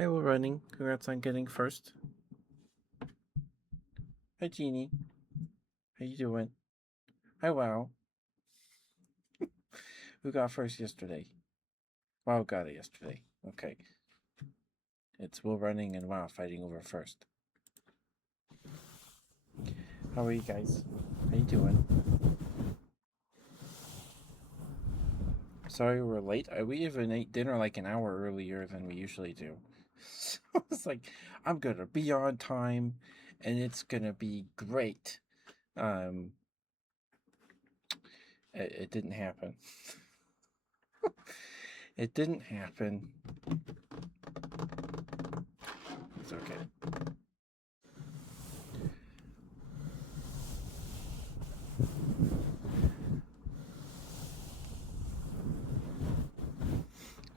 Hi, we're running. Congrats on getting first. Hi, Jeannie. How you doing? Hi, Wow. Who got first yesterday? Wow got it yesterday. Okay. It's Will running and Wow fighting over first. How are you guys? How you doing? Sorry we're late. We even ate dinner like an hour earlier than we usually do. So it's like, I'm gonna be on time and it's gonna be great. Um, it didn't happen. It didn't happen. It's okay.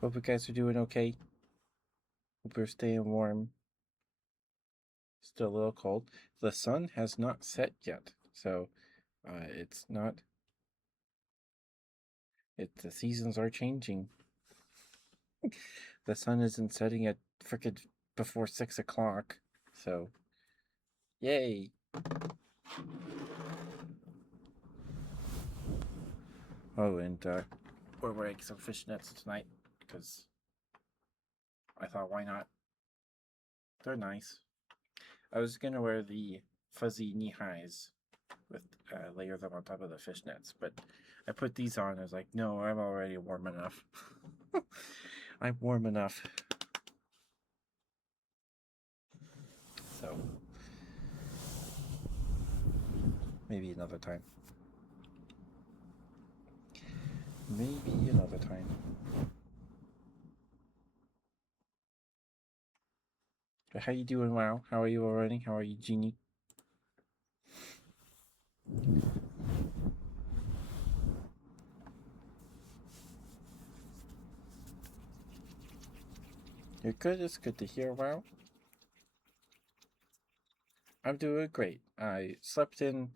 Hope you guys are doing okay. Hope you're staying warm. Still a little cold. The sun has not set yet, so it's not. The seasons are changing. The sun isn't setting at frickin' before 6 o'clock, so yay! Oh, and we're wearing some fishnets tonight because I thought, why not? They're nice. I was gonna wear the fuzzy knee highs with layer them on top of the fishnets, but I put these on. I was like, no, I'm already warm enough. I'm warm enough. So maybe another time. Maybe another time. How you doing, Wow? How are you already? How are you, Jeannie? You're good. It's good to hear, Wow. I'm doing great. I slept in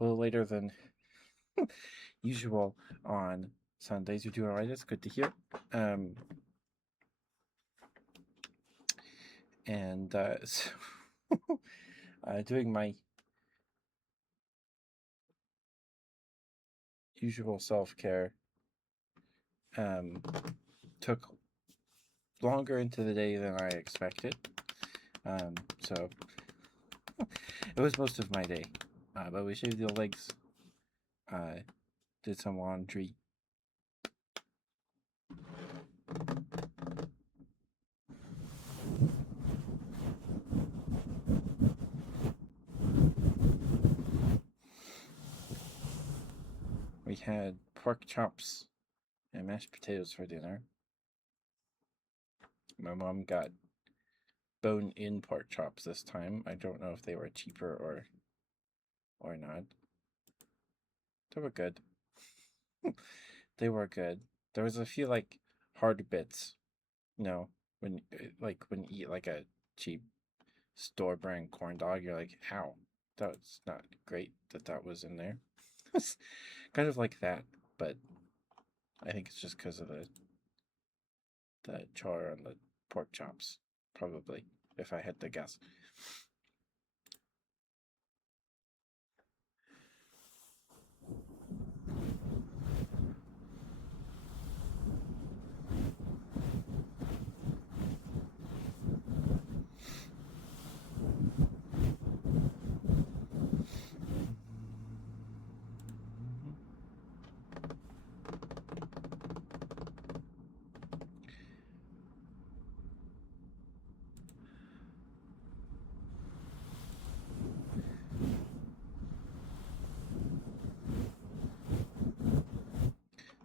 a little later than usual on Sundays. You're doing alright. It's good to hear. Um, and so doing my usual self care. Took longer into the day than I expected. So it was most of my day. But we shaved the legs. Did some laundry. We had pork chops and mashed potatoes for dinner. My mom got bone-in pork chops this time. I don't know if they were cheaper or not. They were good. They were good. There was a few like hard bits, you know, when you eat like a cheap store brand corn dog, you're like, how? That's not great that was in there. It's kind of like that, but I think it's just because of the char on the pork chops, probably, if I had to guess.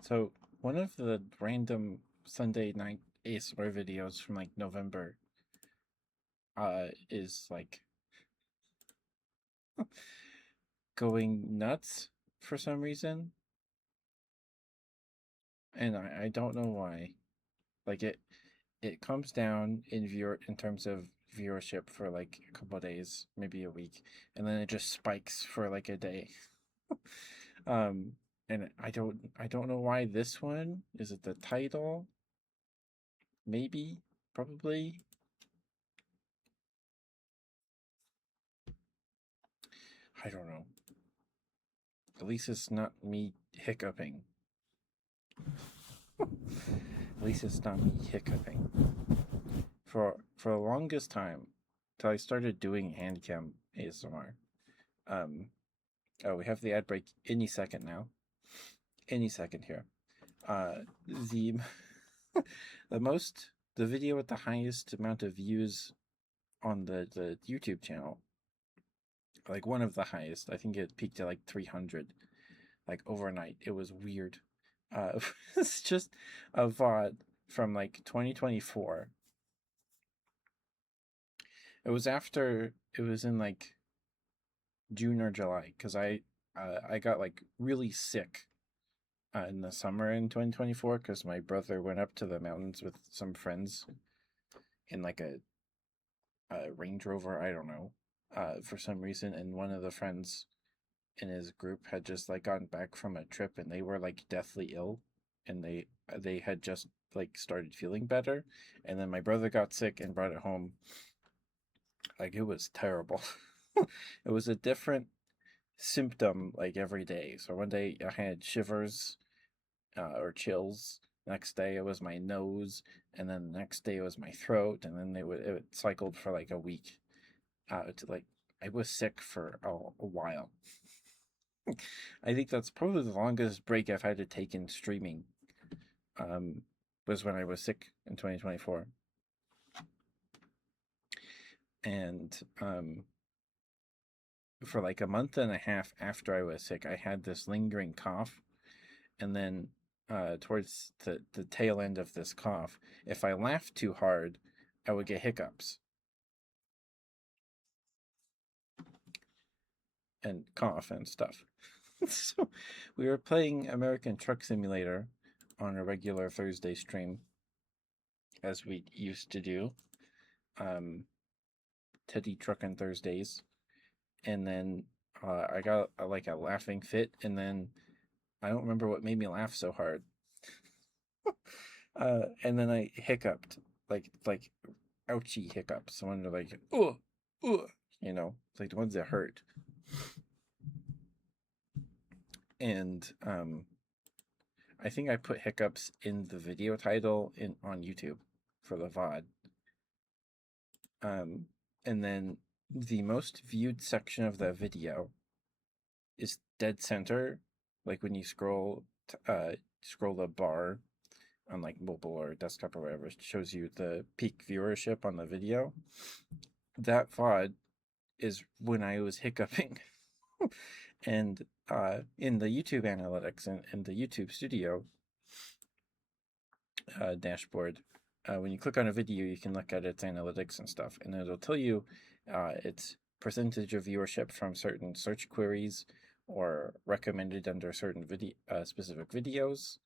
So one of the random Sunday night ASMR videos from like November is like going nuts for some reason, and I don't know why. Like it comes down in terms of viewership for like a couple of days, maybe a week, and then it just spikes for like a day. um and I don't know why this one. Is it the title? Maybe, probably. I don't know. At least it's not me hiccuping. At least it's not me hiccuping. For the longest time, till I started doing hand cam ASMR. Oh, we have the ad break any second now. Any second here. The the video with the highest amount of views on the YouTube channel, like one of the highest. I think it peaked at like 300, like overnight. It was weird. It's just a VOD from like 2024. It was in like June or July, because I got like really sick in the summer in 2024, because my brother went up to the mountains with some friends in like a Range Rover, I don't know, for some reason, and one of the friends in his group had just like gotten back from a trip, and they were like deathly ill, and they had just like started feeling better, and then my brother got sick and brought it home. Like, it was terrible. It was a different symptom like every day. So one day I had shivers, or chills. Next day it was my nose, and then the next day it was my throat, and then it cycled for like a week. To like I was sick for a while. I think that's probably the longest break I've had to take in streaming. Was when I was sick in 2024, and for like a month and a half after I was sick, I had this lingering cough, and then towards the tail end of this cough, if I laughed too hard, I would get hiccups and cough and stuff. So we were playing American Truck Simulator on a regular Thursday stream, as we used to do. Teddy Truckin' Thursdays. And then I got like a laughing fit, and then I don't remember what made me laugh so hard. And then I hiccuped, like ouchy hiccups. When they're like, oh, like the ones that hurt. And I think I put hiccups in the video title on YouTube for the VOD. And then the most viewed section of the video is dead center, like when you scroll the bar on like mobile or desktop or whatever, it shows you the peak viewership on the video. That VOD is when I was hiccuping. And in the YouTube analytics and the YouTube Studio dashboard, when you click on a video, you can look at its analytics and stuff, and it'll tell you its percentage of viewership from certain search queries or recommended under certain specific videos.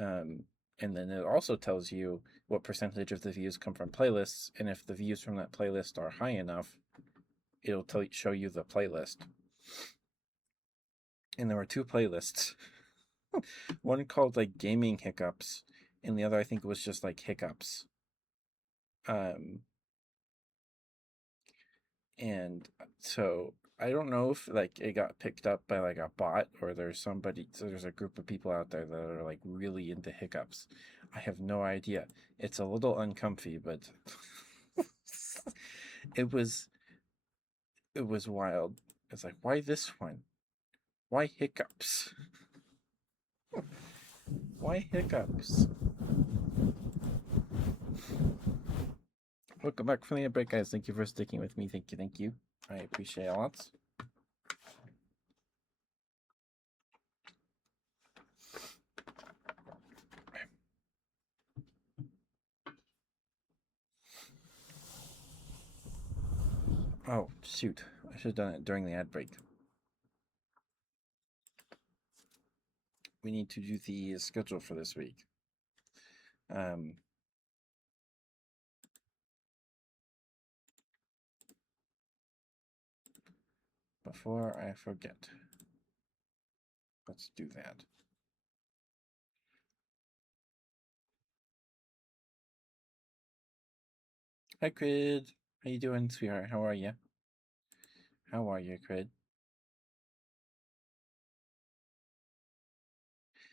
And then it also tells you what percentage of the views come from playlists, and if the views from that playlist are high enough, it'll show you the playlist. And there were two playlists. One called like Gaming Hiccups, and the other I think was just like Hiccups. And so I don't know if like it got picked up by like a bot, or there's a group of people out there that are like really into hiccups. I have no idea. It's a little uncomfy, but it was wild. It's like, why this one? Why hiccups? Why hiccups? Welcome back from the break, guys. Thank you for sticking with me. Thank you. I appreciate it a lot. Oh, shoot. I should have done it during the ad break. We need to do the schedule for this week. Before I forget, let's do that. Hi, Crid. How you doing, sweetheart? How are you? How are you, Crid?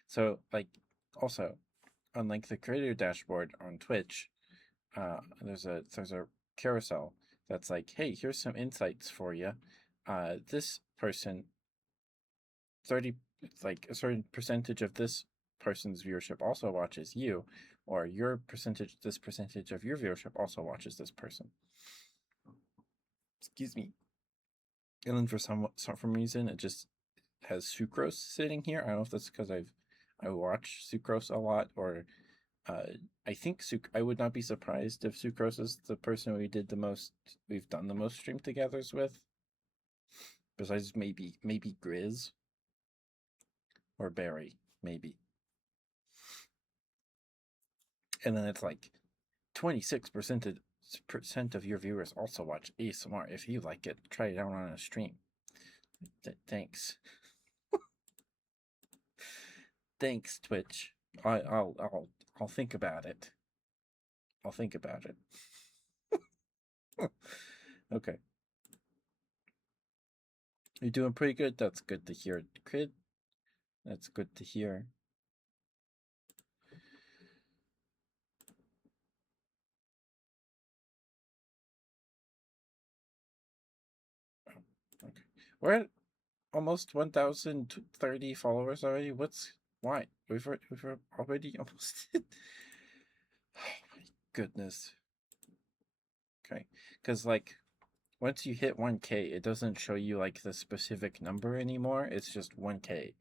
So like also on like the creator dashboard on Twitch, there's a carousel that's like, hey, here's some insights for you. This person 30 like a certain percentage of this person's viewership also watches you, or this percentage of your viewership also watches this person. Excuse me. And then for some reason it just has Sucrose sitting here. I don't know if that's because I watch Sucrose a lot, or I think I would not be surprised if Sucrose is the person we've done the most stream togethers with. Besides maybe Grizz or Barry, maybe. And then it's like 26% of your viewers also watch ASMR. If you like it, try it out on a stream. Thanks. Thanks, Twitch. I'll think about it. I'll think about it. Okay. You're doing pretty good. That's good to hear, Crid. That's good to hear. Okay. We're at almost 1,030 followers already. Why? We've already almost oh my goodness. Okay. Because like once you hit 1K, it doesn't show you like the specific number anymore. It's just 1K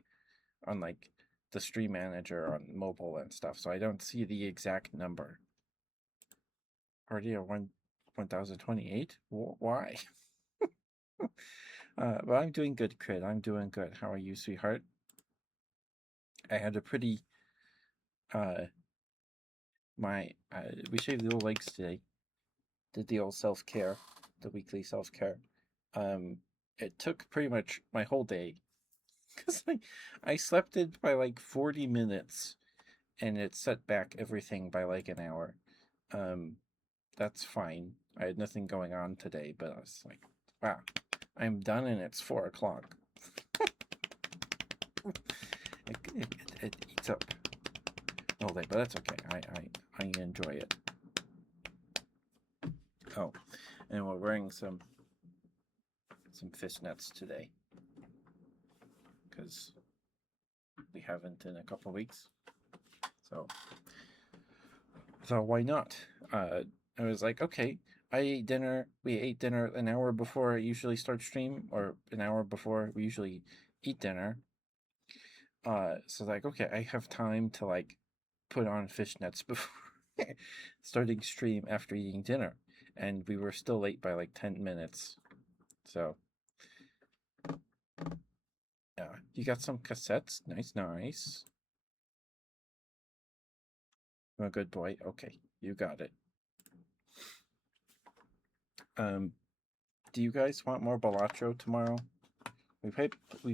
on like the stream manager on mobile and stuff. So I don't see the exact number. Already at 1,028? Why? But I'm doing good, Crit. I'm doing good. How are you, sweetheart? I had a pretty we shaved the old legs today. Did the old self-care, the weekly self-care. It took pretty much my whole day because I slept in by like 40 minutes and it set back everything by like an hour. That's fine. I had nothing going on today, but I was like, wow, I'm done and it's 4 o'clock. It eats up all day, but that's okay. I enjoy it. Oh, and we're wearing some fishnets today because we haven't in a couple weeks. So why not? I was like, okay. We ate dinner an hour before I usually start stream, or an hour before we usually eat dinner. So like, okay, I have time to like put on fishnets before starting stream after eating dinner. And we were still late by like 10 minutes. So yeah, you got some cassettes? Nice. I'm a good boy. Okay, you got it. Do you guys want more Balatro tomorrow? We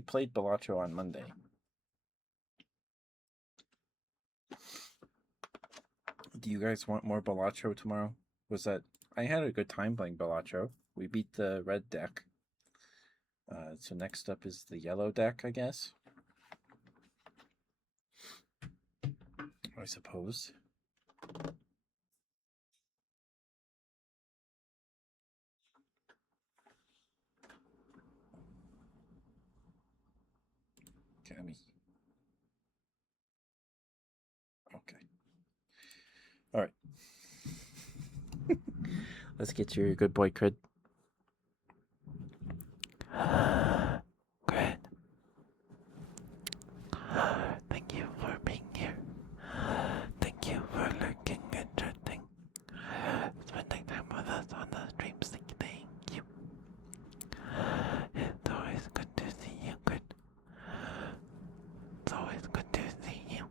played Balatro on Monday. Do you guys want more Balatro tomorrow? I had a good time playing Balatro. We beat the red deck. So next up is the yellow deck, I guess. I suppose. Cammy. Okay. All right. Let's get your good boy cred. Great. Thank you for being here. Thank you for lurking and chatting. Spending time with us on the streams. Thank you. It's always good to see you, good. It's always good to see you.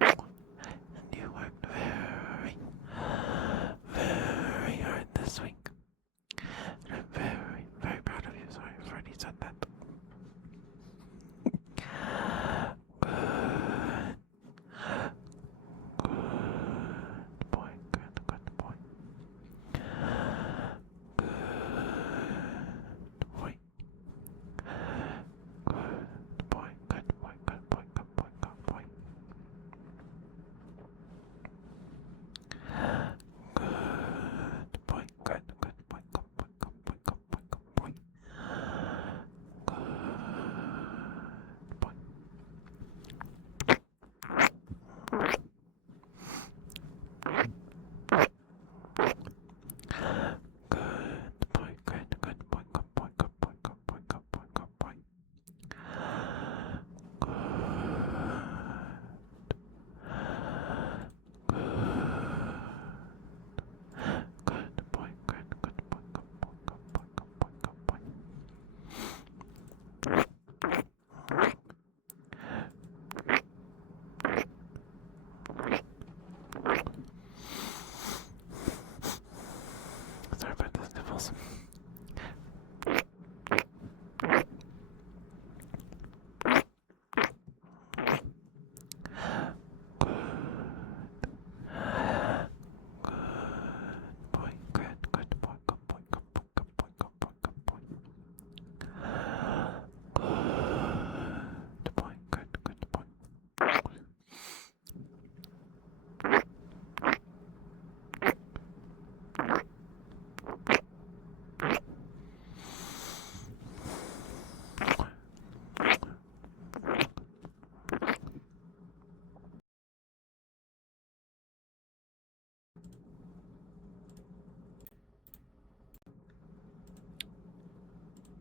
And you worked very, very hard this week. I'm very, very proud of you. Sorry, I've already said that. Good. Good boy. Good boy. Good boy.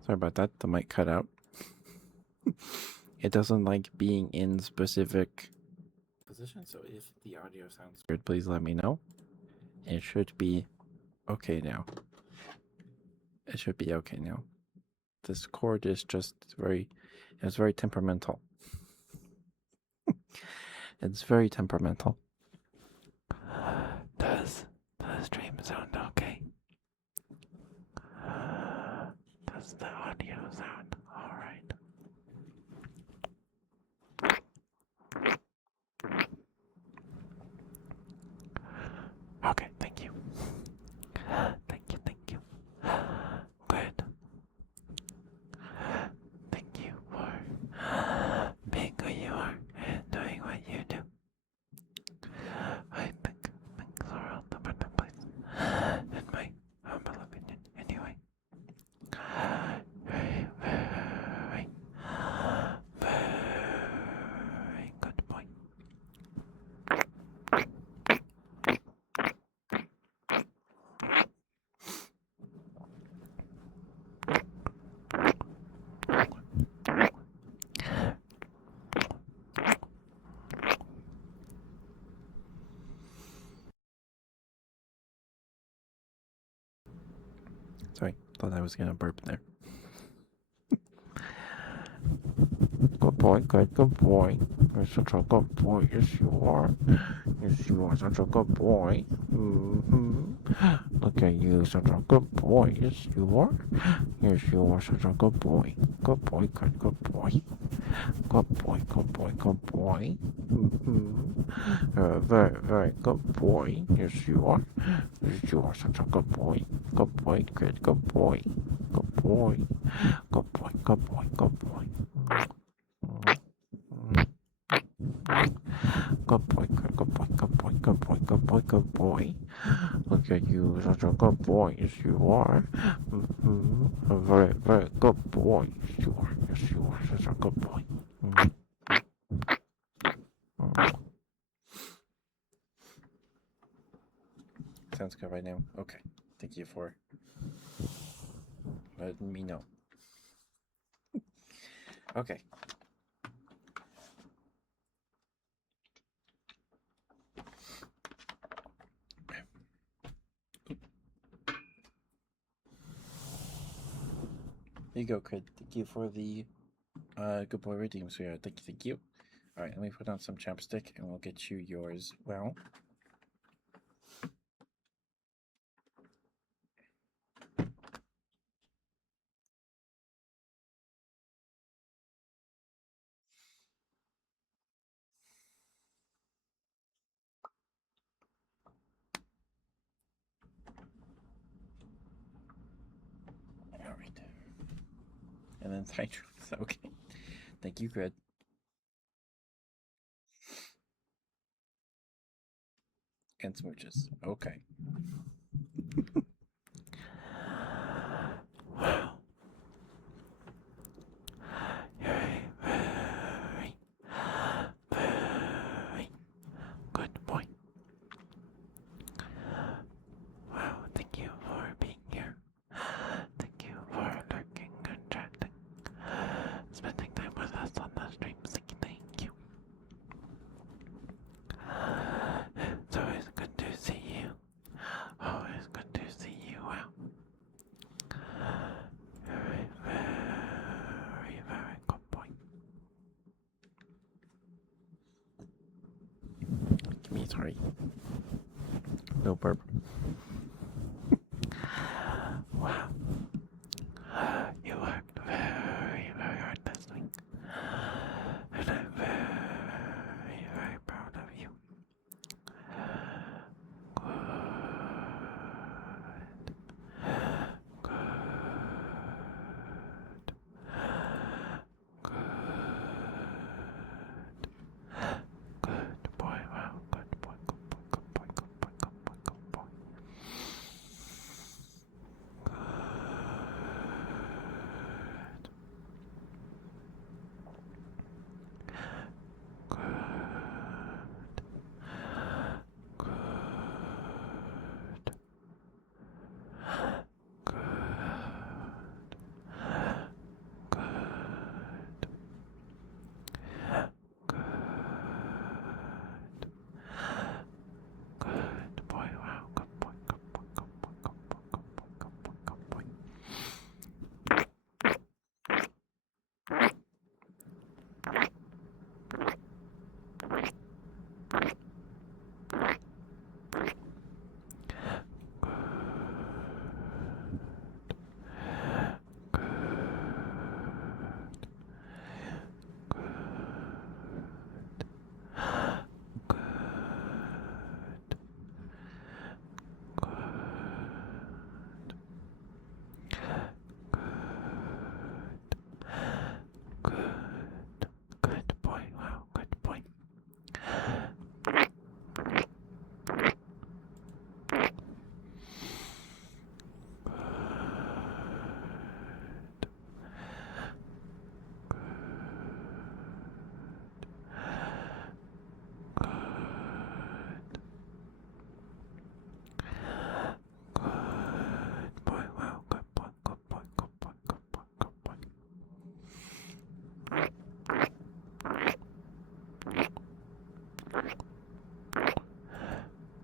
Sorry about that. The mic cut out. It doesn't like being in specific position, so if the audio sounds weird, please let me know. It should be okay now. It should be okay now. This cord is just it's very temperamental. It's very temperamental. Does the stream sound okay? Does the audio sound alright? Okay, thank you. Thank you, thank you. Good. Thank you for being who you are and doing what you do. I think things are all the better place, in my humble opinion, anyway. Very, very, very good point. Sorry, thought I was gonna burp there. Good boy, good boy. You're such a good boy. Yes, you are. Yes, you are such a good boy. Look at you, such a good boy. Yes, you are. Yes, you are such a good boy. Good boy, good boy. Good boy, good boy, good boy. Very, very good boy. Yes, you are. Yes, you are such a good boy. Good boy, good boy. Good boy. Good boy, good boy, good boy. Good boy, good boy, good boy, good boy, good boy, good boy. Look at you, such a good boy. Yes, you are. A very, very good boy. Yes, you are. Yes, you are such a good boy. Sounds good right now. Okay. Thank you for letting me know. Okay. Here you go, Craig. Thank you for the good boy redeem. So yeah, thank you. All right, let me put on some chapstick and we'll get you yours. Well. All right. And then Titro. Okay. Thank you, Craig. And smooches. Okay. Wow. You're a very, very good boy. Wow, thank you for being here. Thank you for lurking and chatting. Spending time with us on the stream. Thank you. It's always good to see you. Always good to see you. Wow. Very, very, very good boy. Give me sorry. No burp. Wow. You worked very, very hard this week. And I'm very, very proud of you. Good. Good. Good. Good boy. Wow. Good boy. Good boy. Good boy. Good boy. Good boy. Good boy. Good boy. Wow, good boy. Good boy. Wow, good boy. Good boy. Good boy. Good boy. Good boy.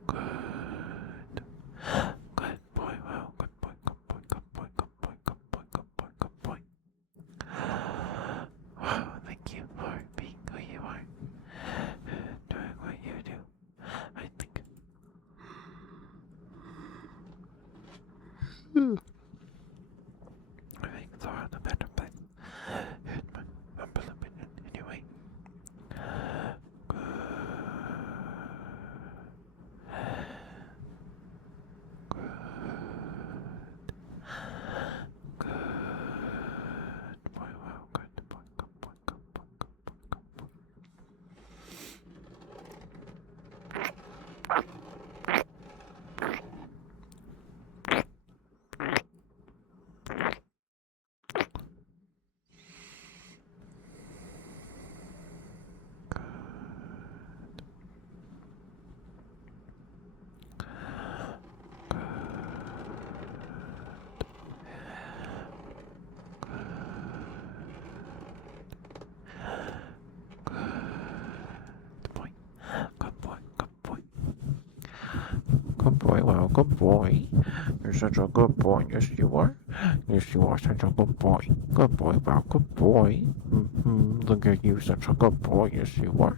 Good. Good boy. Wow, good boy. Good boy. Good boy. Good boy. Good boy. Good boy. Good boy. Wow, thank you for being who you are, doing what you do. I think. I think it's all the better place. Hit my umbrella button anyway. Good. Good. Good boy. Wow. Good boy. Good boy. Good boy. Good boy. Good boy. Good boy. Good boy. Good boy. Good boy. Wow. Good boy. You're such a good boy. Yes, you are. Yes, you are such a good boy. Good boy. Wow. Good boy. Look at you, such a good boy. Yes, you are.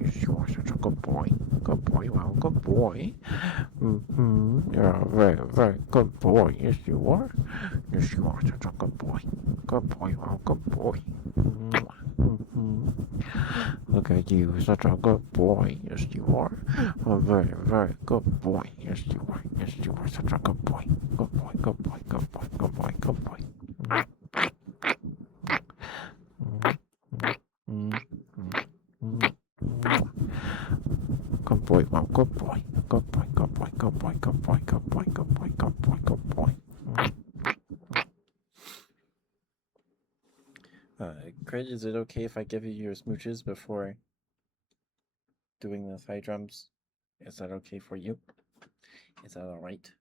Yes, you are such a good boy. Good boy. Wow. Good boy. You're a very, very good boy. Yes, you are. Yes, you are such a good boy. Good boy. Wow. Good boy. Look at you, such a good boy. Yes, you are. A very, very good boy. Yes, you are. Yes, you are such a good boy. Good boy, good boy, good boy, good boy, good boy. Good boy, wow, good boy. Good boy, good boy, good boy, good boy, good boy, good boy, good boy, good boy. Crit, is it okay if I give you your smooches before doing the thigh drums? Is that okay for you? Is that alright?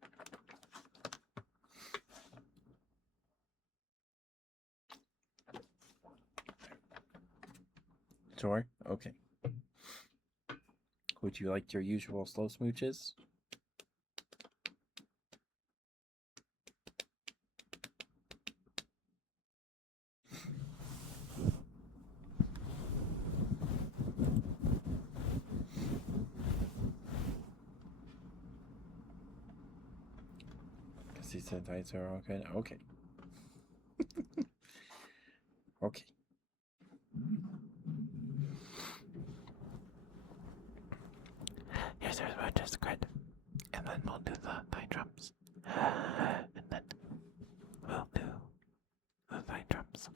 Sure? Okay. Would you like your usual slow smooches? Because he said thighs are all good. Okay. Okay. Here's our just good. And then we'll do the thigh drums. And then we'll do the thigh drums.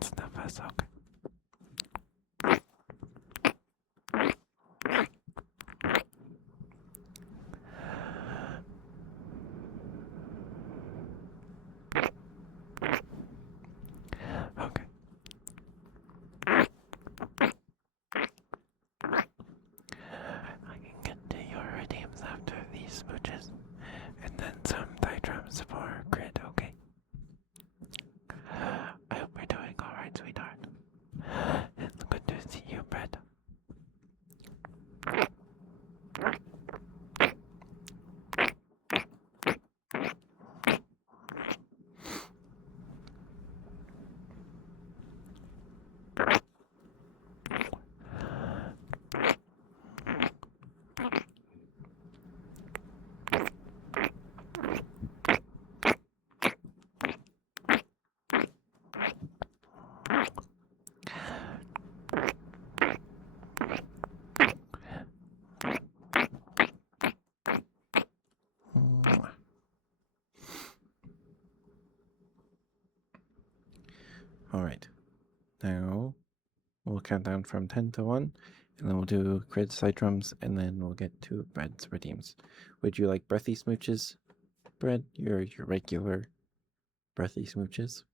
and snuff us, okay? Okay. I can get to your redeems after these smooches, and then some thigh drums for grid, okay? I hope you're doing alright, sweetheart. It's good to see you, Brett. All right. Now we'll count down from 10 to 1, and then we'll do Crid side drums, and then we'll get to Bread's redeems. Would you like breathy smooches, Bread? Your regular breathy smooches?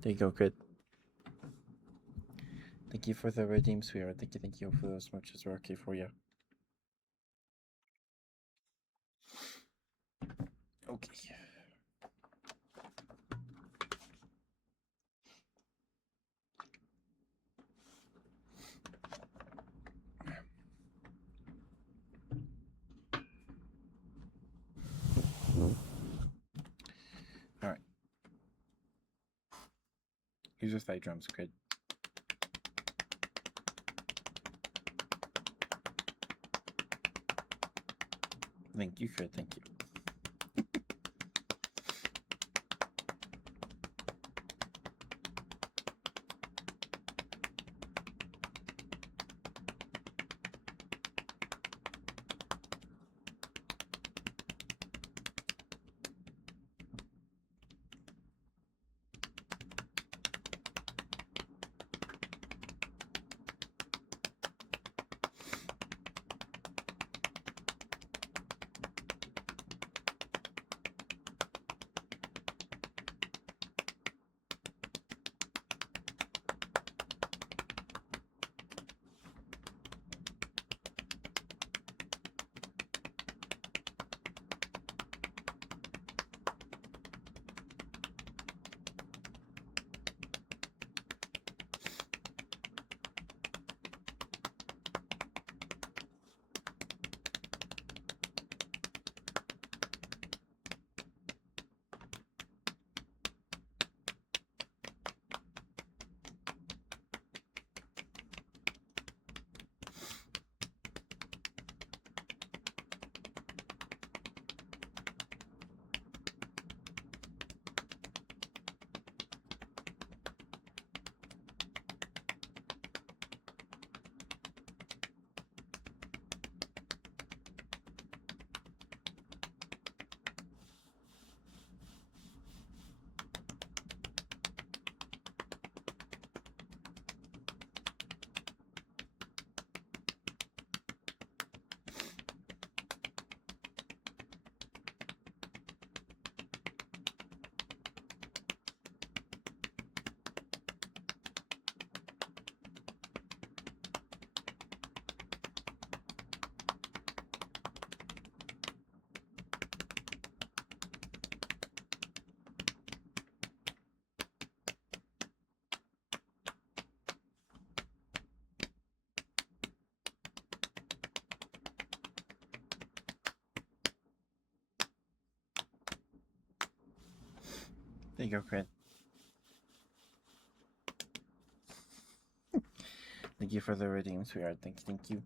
There you go, Crit. Thank you for the redeem, sweetheart. Thank you for those smooches are okay for you. Okay. All right. Here's your thigh drums, Crit. Thank you, Crit. Thank you. There you go, Crit. Thank you for the redeem, sweetheart. Thank you.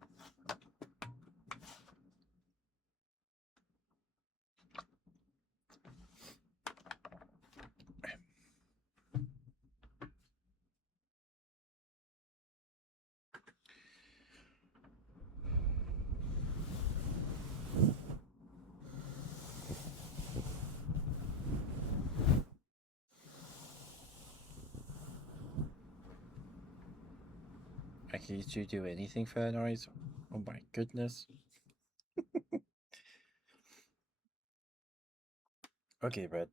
I can't you do anything for that noise? Oh my goodness. Okay, Brett.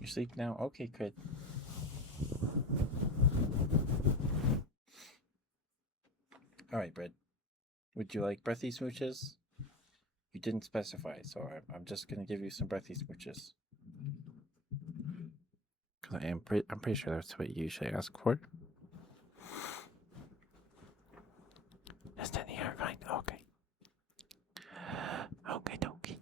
You sleep now? Okay, Crit. Alright, Brett. Would you like breathy smooches? You didn't specify, so I'm just gonna give you some breathy smooches. Because I'm pretty sure that's what you usually ask for. Is that here? Fine. Okay. Okay, dokie.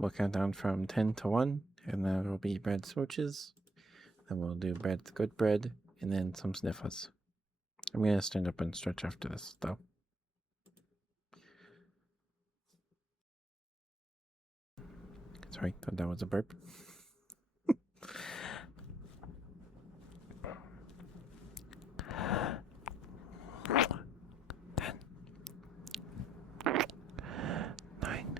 We'll count down from 10 to 1, and then it'll be bread switches. Then we'll do good bread, and then some sniffles. I'm going to stand up and stretch after this, though. Sorry, thought that was a burp. 10, 9,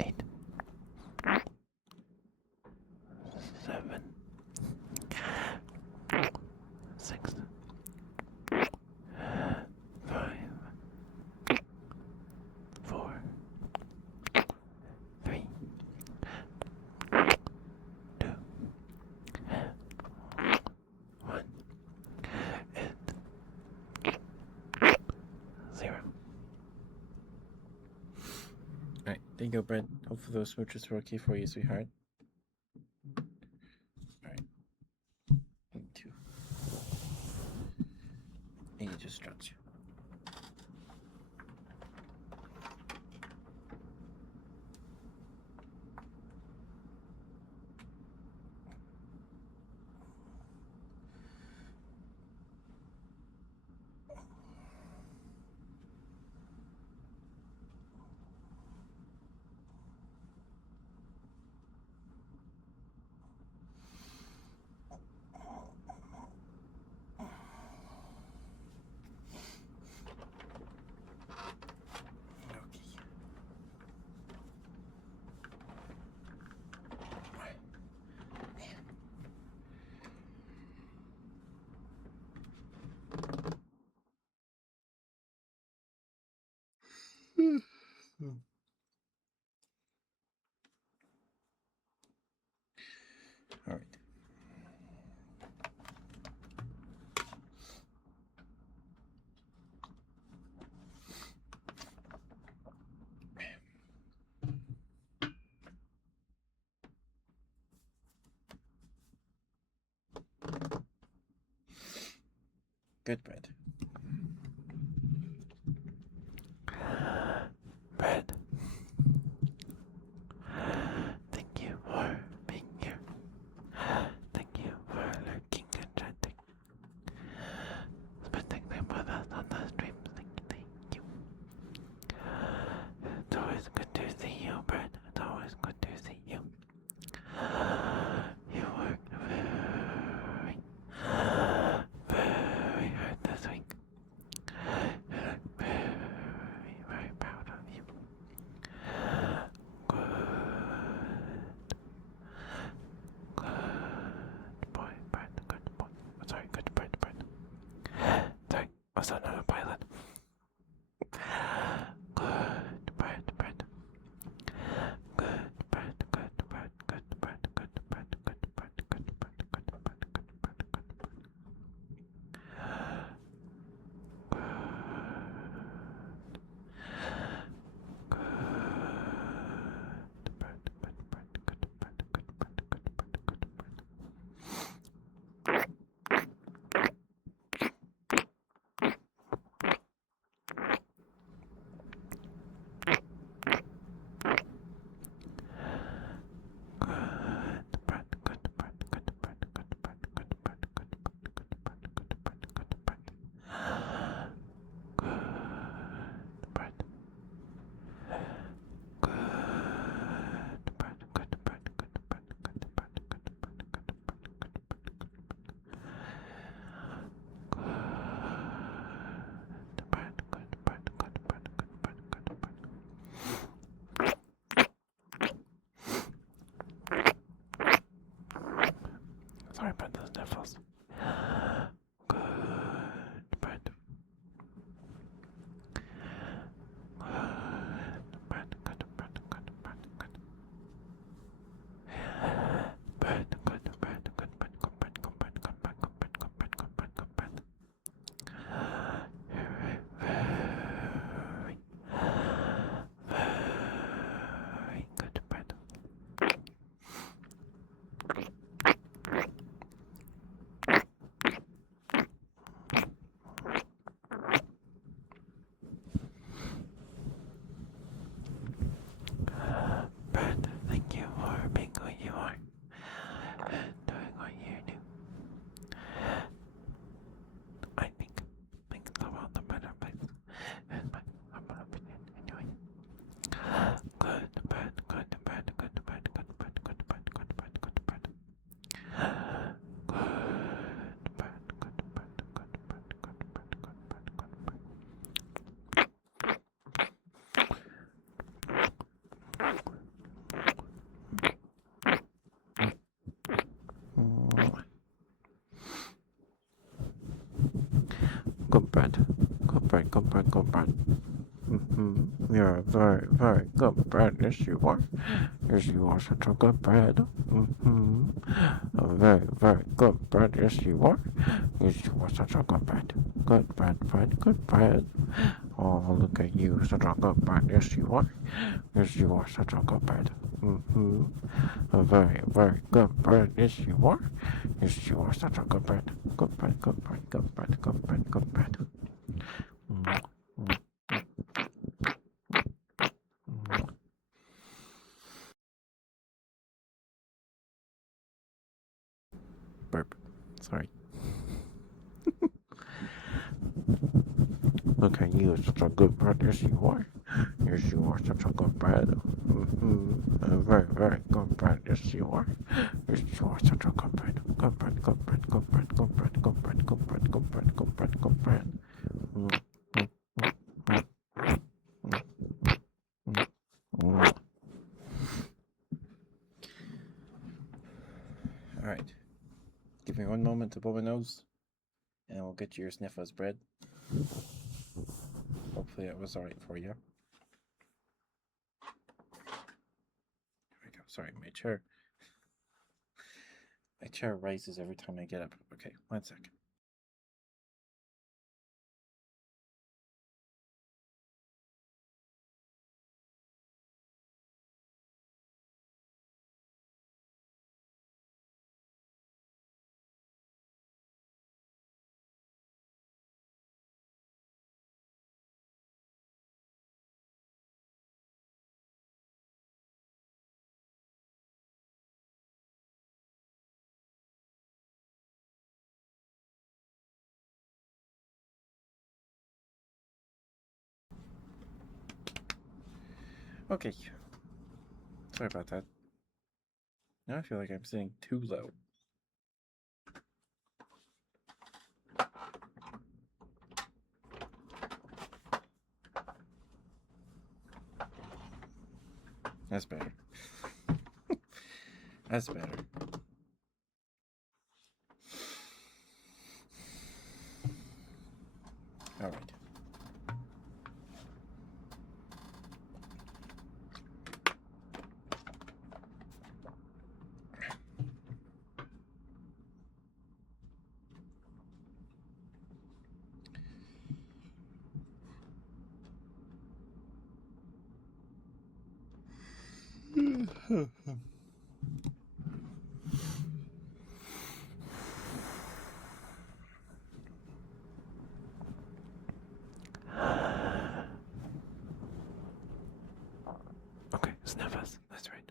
8, 7, 6, 5, 4, 3, 2, 1, and 0. Alright, there you go, bread. Hopefully those smooches were okay for you, sweetheart. Alright. Me too. And you just stretch. All right. Good bread. Bread. Thank you for being here. Thank you for lurking and chatting. Spending time with us on the stream. Thank you. It's always good to see you, Bread. It's always good to see you. You worked very hard this week. And I'm very proud of you. Good boy, Brett. Good boy. Sorry, good Brett. Sorry, was that not a pilot? Good Brett. Good Brett. Sorry about those sniffles. Good Brett. Good Brett. Very good, Brett. bird. Good bird, good bird, good bird. You're a very, very good bird. Yes, you are. Yes, you are such a good bird. A very, very good bird. Yes, you are. Yes, you are such a good bird. Good bird, bird, good bird. Oh, look at you, such a good bird. Yes, you are. Yes, you are such a good bird. A very, very good bird. Yes, you are. Yes, you are such a good bird. Good bird, good bird, good bird, good bird, good bird. Burp. Sorry. Look at you, such a good bird. Yes, you are. Yes, you are such a good bird. A very, very good bird. Yes, you are. Yes, you are such a good bird. Good bird, good bird, good bird, good bird, good bird, good bird, good bird, good bird, good bird. All right. Give me one moment to blow my nose, and we'll get you your sniffles bread. Hopefully it was all right for you. There we go. Sorry, my chair. My chair rises every time I get up. Okay, 1 second. Okay. Sorry about that. Now I feel like I'm sitting too low. That's better. That's better. All right. Okay, sniffles. That's right.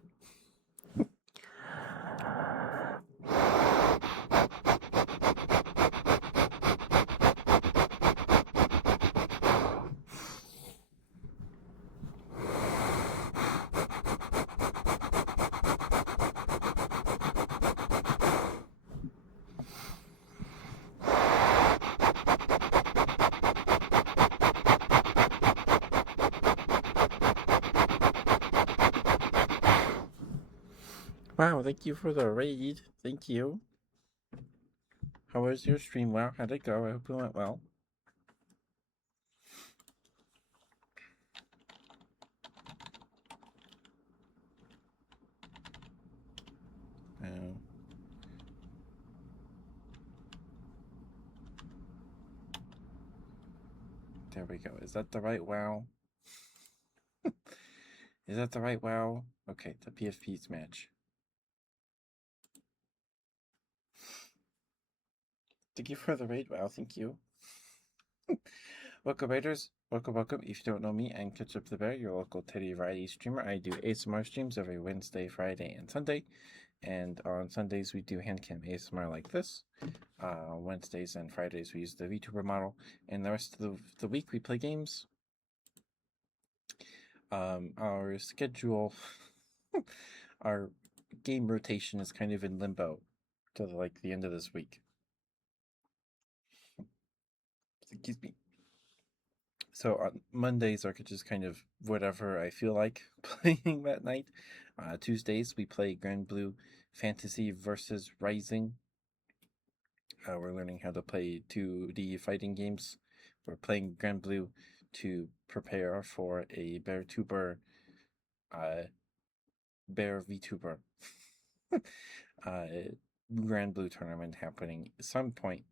Wow, thank you for the raid. Thank you. How was your stream? Wow, how'd it go? I hope it went well. Oh. There we go. Is that the right wow? Is that the right wow? Okay, the PFP's match. Thank you for the raid. Wow, thank you. Welcome, raiders. Welcome, welcome. If you don't know me, I'm Ketchup the Bear, your local Teddy Variety streamer. I do ASMR streams every Wednesday, Friday, and Sunday. And on Sundays, we do handcam ASMR like this. Wednesdays and Fridays, we use the VTuber model. And the rest of the week, we play games. Our schedule, our game rotation is kind of in limbo till like the end of this week. Excuse me. So on Mondays are just kind of whatever I feel like playing that night. Tuesdays we play Grand Blue Fantasy versus Rising. We're learning how to play 2D fighting games we're playing Grand Blue to prepare for a BearTuber, Bear VTuber Grand Blue tournament happening at some point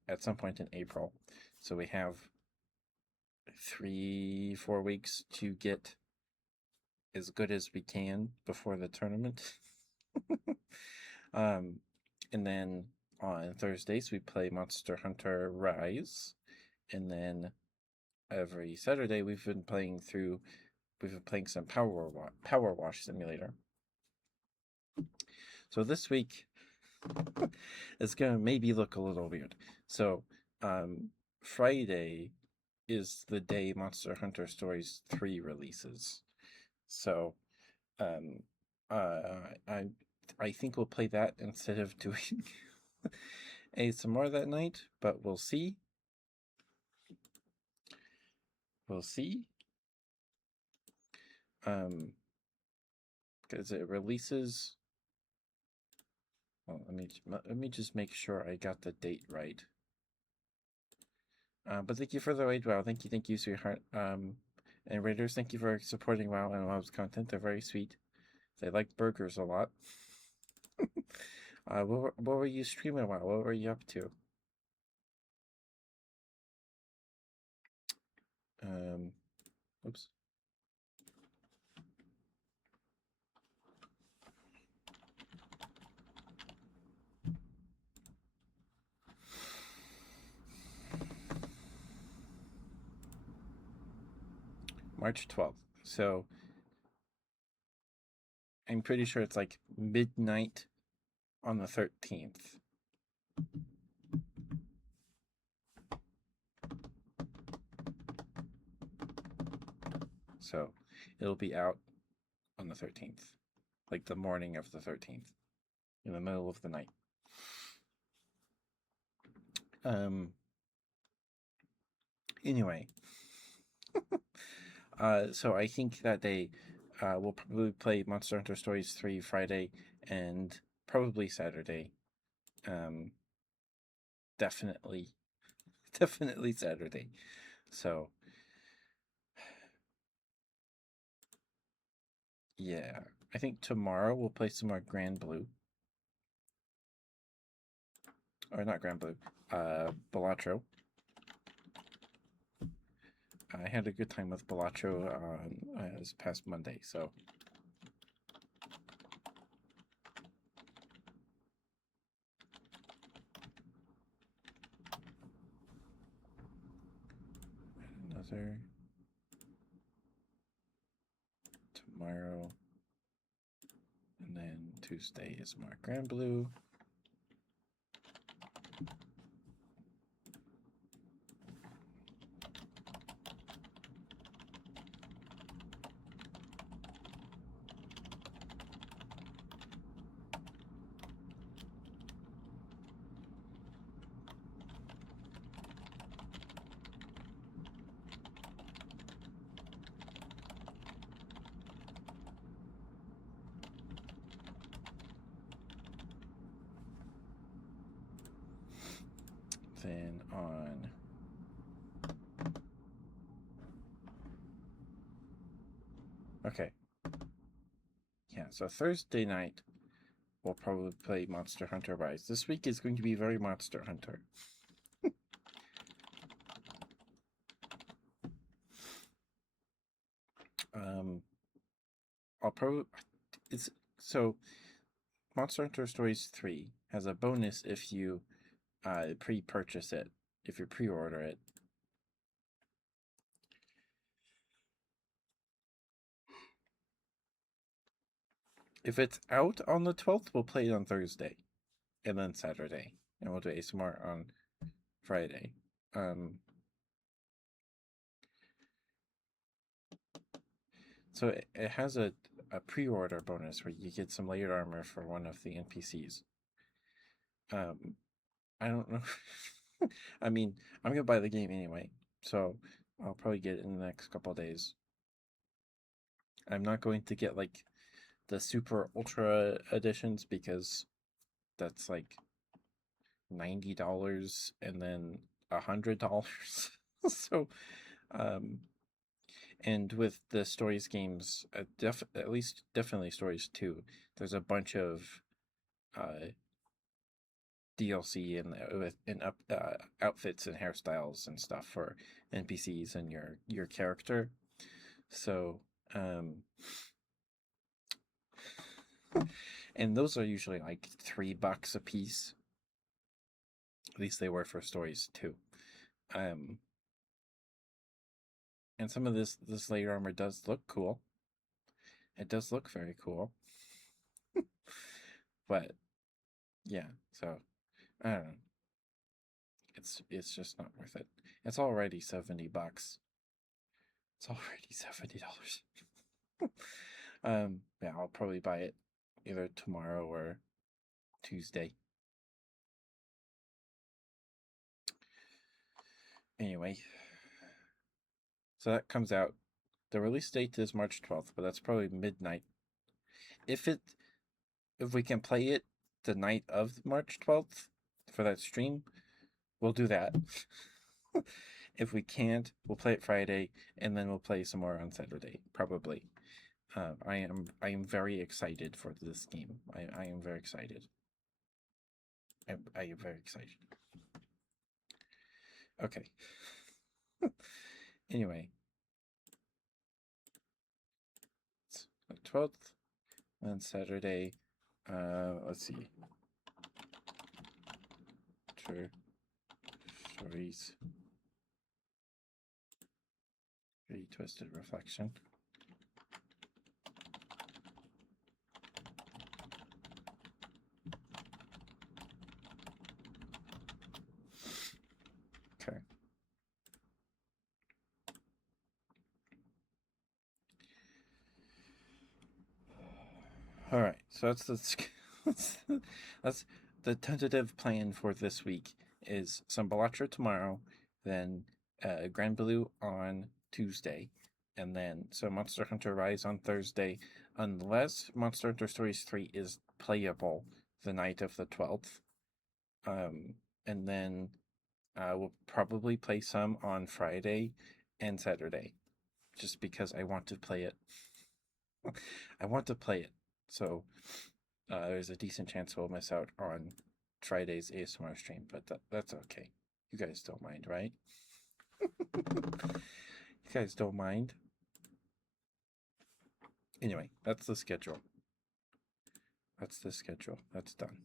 in April. So we have 3-4 weeks to get as good as we can before the tournament. And then on Thursdays we play Monster Hunter Rise, and then every Saturday we've been playing some Power Wash Simulator. So this week it's gonna maybe look a little weird. So Friday is the day Monster Hunter Stories 3 releases. So I think we'll play that instead of doing ASMR that night, but we'll see. We'll see. Because it releases. Well, let me just make sure I got the date right. But thank you for the raid, WoW. Thank you, sweetheart. And Raiders, thank you for supporting WoW and WoW's content. They're very sweet. They like burgers a lot. What were you streaming WoW? What were you up to? Oops. March 12th. So I'm pretty sure it's like midnight on the 13th. So it'll be out on the 13th, like the morning of the 13th, in the middle of the night. Anyway, so I think that day we'll probably play Monster Hunter Stories 3 Friday and probably Saturday. Definitely Saturday. So yeah, I think tomorrow we'll play some more Grand Blue. Or not Grand Blue, Balatro. I had a good time with Balatro this past Monday, so. Another tomorrow, and then Tuesday is more Grand Blue. Then on okay, yeah, so Thursday night we'll probably play Monster Hunter Rise. This week is going to be very Monster Hunter. I'll probably it's so Monster Hunter Stories 3 has a bonus if you pre-purchase it, if you pre-order it. If it's out on the 12th, we'll play it on Thursday, and then Saturday, and we'll do ASMR on Friday. So it has a pre-order bonus where you get some layered armor for one of the NPCs. I don't know. I mean, I'm gonna buy the game anyway, so I'll probably get it in the next couple of days. I'm not going to get like the super ultra editions because that's like $90 and then $100. So, um, and with the stories games, at least definitely stories 2, there's a bunch of uh, DLC and outfits and hairstyles and stuff for NPCs and your character. So, um, and those are usually like $3 a piece. At least they were for stories 2. Um, and some of this layer armor does look cool. It does look very cool. But yeah, so I don't know. It's just not worth it. It's already $70. It's already $70. Yeah, I'll probably buy it either tomorrow or Tuesday. Anyway, so that comes out. The release date is March 12th, but that's probably midnight. If we can play it the night of March 12th for that stream, we'll do that. If we can't, we'll play it Friday, and then we'll play some more on Saturday, probably. I am very excited for this game. I am very excited. I am very excited. Okay. Anyway, it's the 12th, and Saturday. Let's see. True stories. Very twisted reflection. Okay. All right. So that's the tentative plan for this week is some Balatro tomorrow, then Grand Blue on Tuesday, and then so Monster Hunter Rise on Thursday, unless Monster Hunter Stories 3 is playable the night of the 12th. And then we'll probably play some on Friday and Saturday, just because I want to play it. I want to play it. So there's a decent chance we'll miss out on Friday's ASMR stream, but that's okay. You guys don't mind, right? You guys don't mind? Anyway, that's the schedule. That's the schedule. That's done.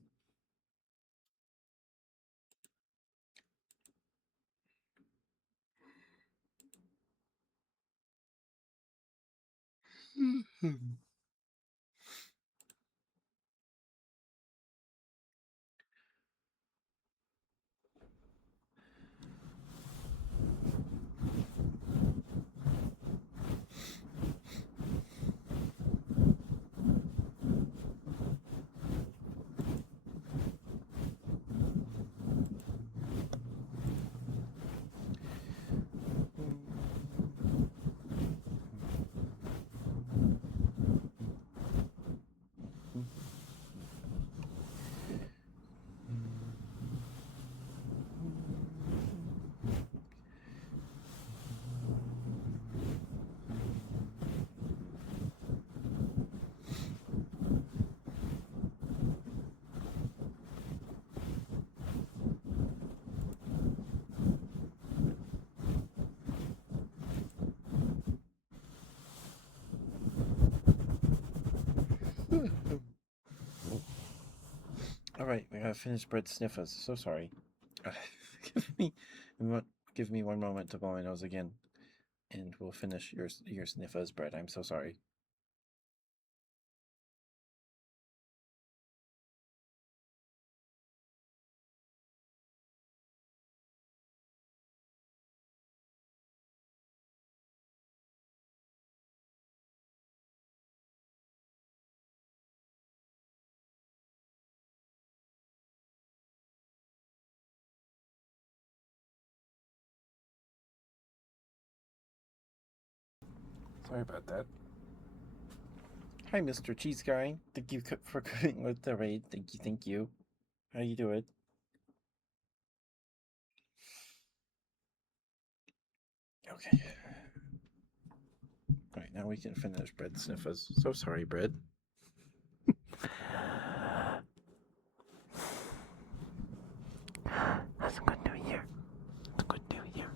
All right, we gotta finish bread sniffers. So sorry. give me, give me one moment to blow my nose again, and we'll finish your sniffers bread. I'm so sorry. Sorry about that. Hi, Mr. Cheese Guy. Thank you for coming with the raid. Thank you, thank you. How you doing? Okay. All right, now we can finish Bread Sniffers. So sorry, Bread. That's a good new year. It's a good new year.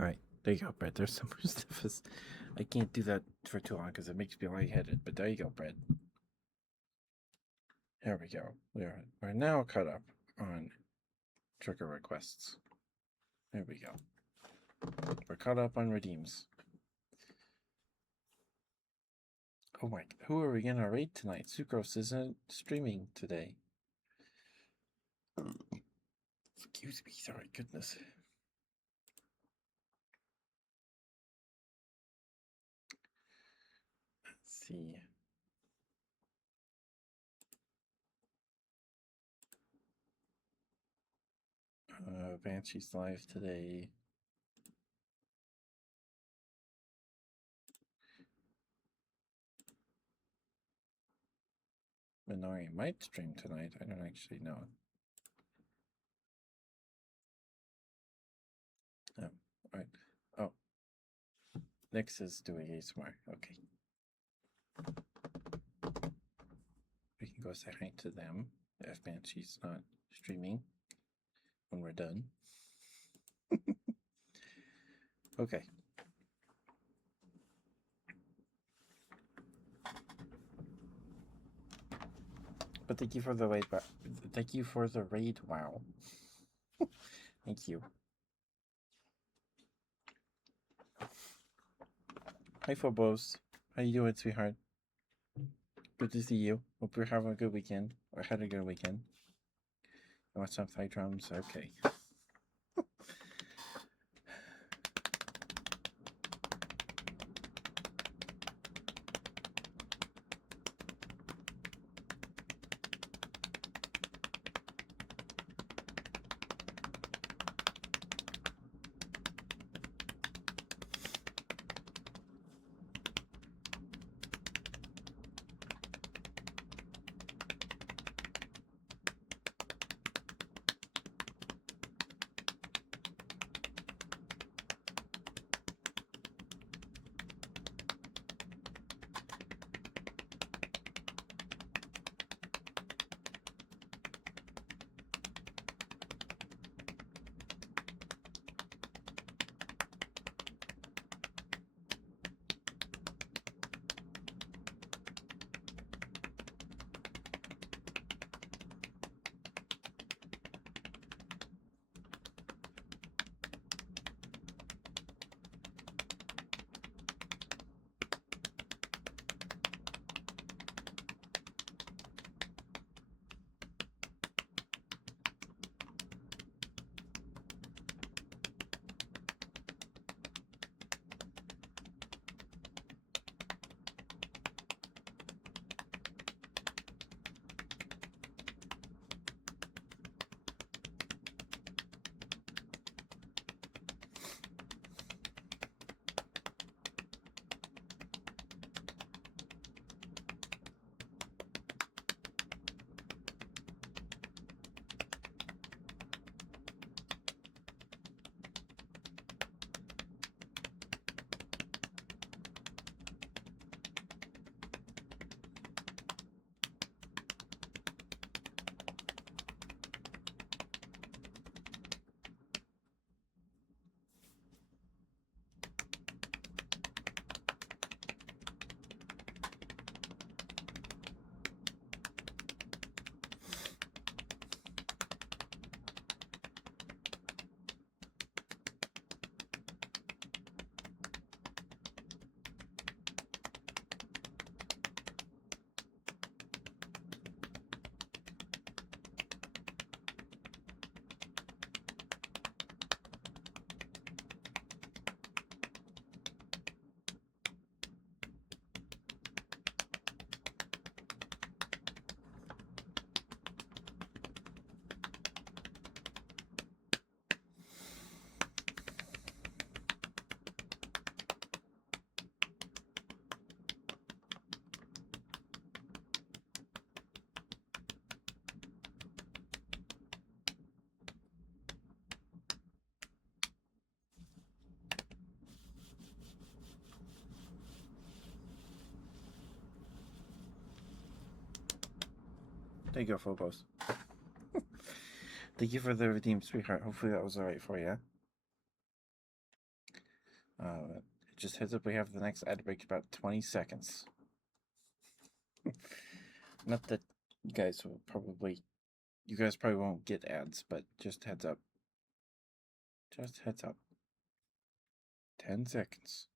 All right, there you go, Bread. There's some more Sniffers. I can't do that for too long because it makes me lightheaded, but there you go, Bread. There we go. We're now caught up on trigger requests. There we go. We're caught up on redeems. Oh my, who are we gonna raid tonight? Sucrose isn't streaming today. Excuse me, sorry, goodness. Let's see. Banshee's live today. Minori might stream tonight. I don't actually know. Right. Oh. Nyx is doing ASMR. Okay. We can go say hi to them if Banshee's not streaming when we're done. Okay. But thank you for the raid. Thank you for the raid. Wow. Thank you. Hi, Phobos. How you doing, sweetheart? Good to see you. Hope you're having a good weekend, or had a good weekend. You want some Thai drums? Okay. There you go, Phobos. Thank you for the redeem, sweetheart. Hopefully that was alright for you. Just heads up, we have the next ad break about 20 seconds. Not that you guys probably won't get ads, but just heads up. Just heads up. 10 seconds.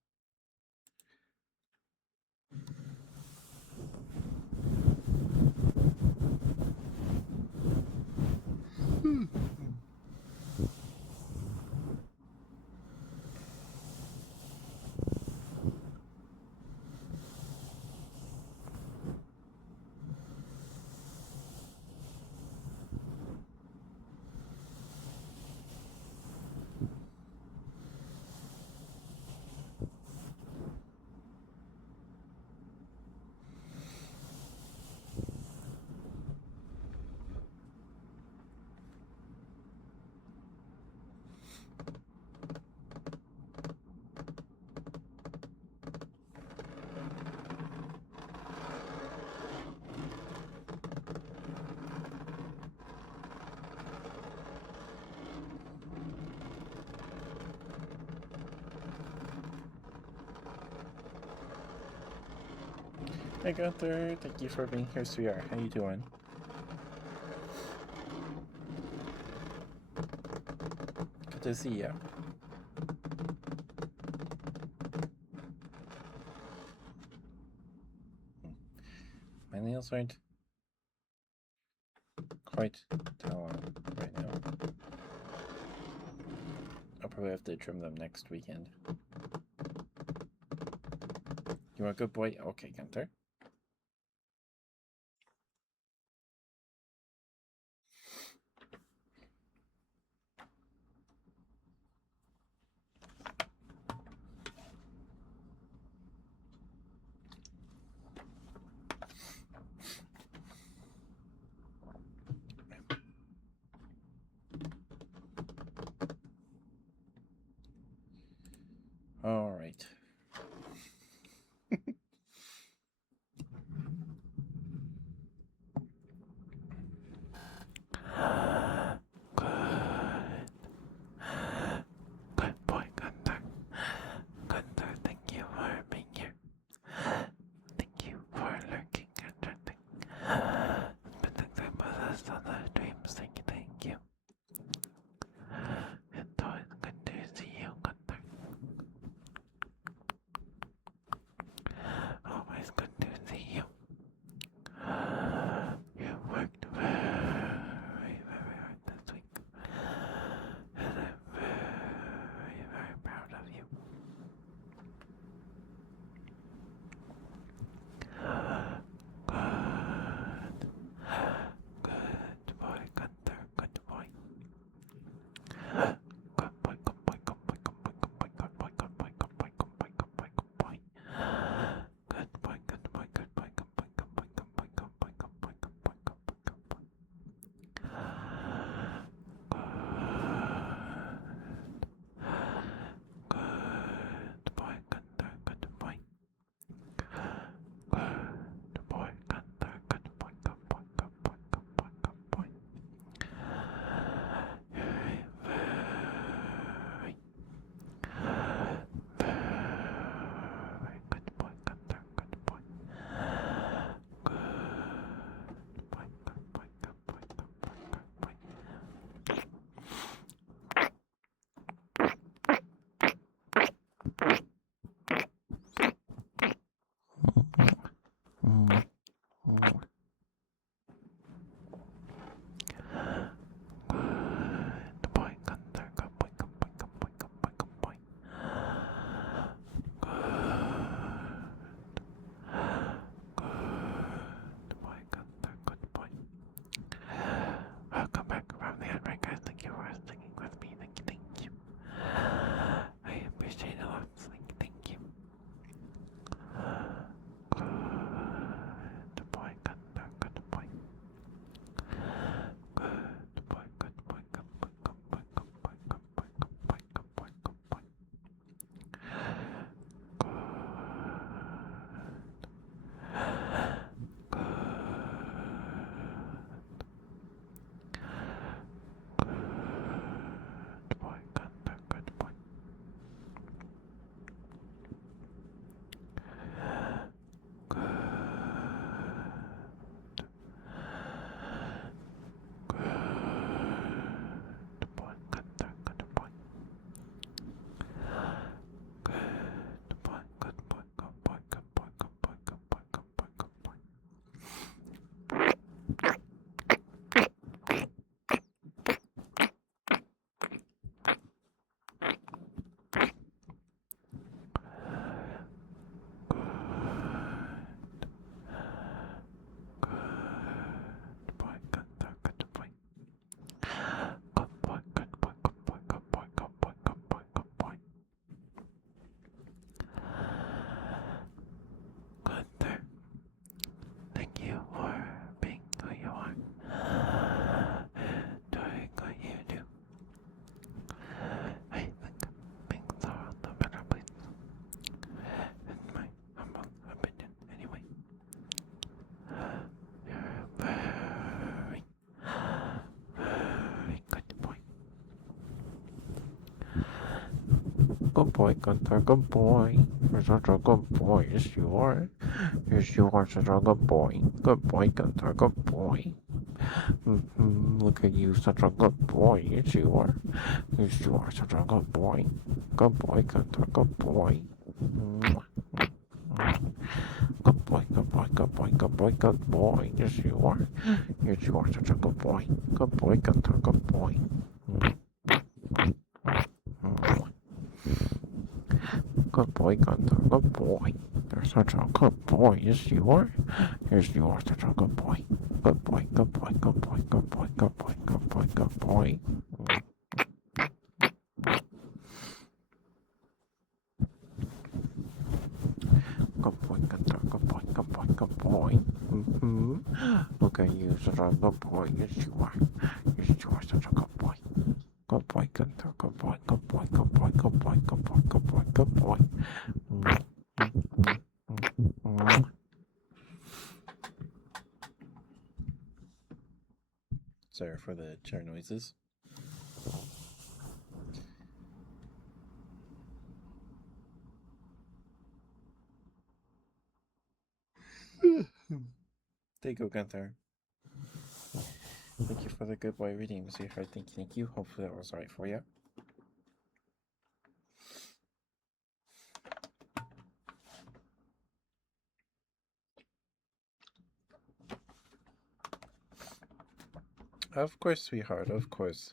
Hey Gunther, thank you for being here, sweetheart. How you doing? Good to see you. My nails aren't quite that long right now. I'll probably have to trim them next weekend. You want a good boy? Okay, Gunther. All right. Good boy, Gunther. Gunther, thank you for being here. Thank you for lurking and chatting. Spending time with us on the streams. Thank you. It's always good to see you, Gunther. Good boy, Gunther. Good boy. You're such a good boy. Yes, you are. Yes, you are such a good boy. Good boy, Gunther. Good boy. Look at you, such a good boy. Yes, you are. Yes, you are such a good boy. Good boy, Gunther. Good boy. Good boy, good boy, good boy, good boy, good boy. Yes, you are. Yes, you are such a good boy. Good boy, Gunther. Good boy. Good boy, Gunther. Good boy. You're such a good boy. Yes, you are. Yes, you are such a good boy. Good boy, good boy, good boy, good boy, good boy, good boy, good boy. Good boy, Gunther. Good boy, good boy, good boy. Look at you, such a good boy. Yes, you are. Yes, you are such a good boy. Good boy, Gunther. Good boy, good boy, good boy, good boy, good boy, good boy, good boy. Sorry for the chair noises. There you go, Gunther. Thank you for the good boy reading, sweetheart. Thank you. Hopefully that was alright for you. Of course, sweetheart. Of course.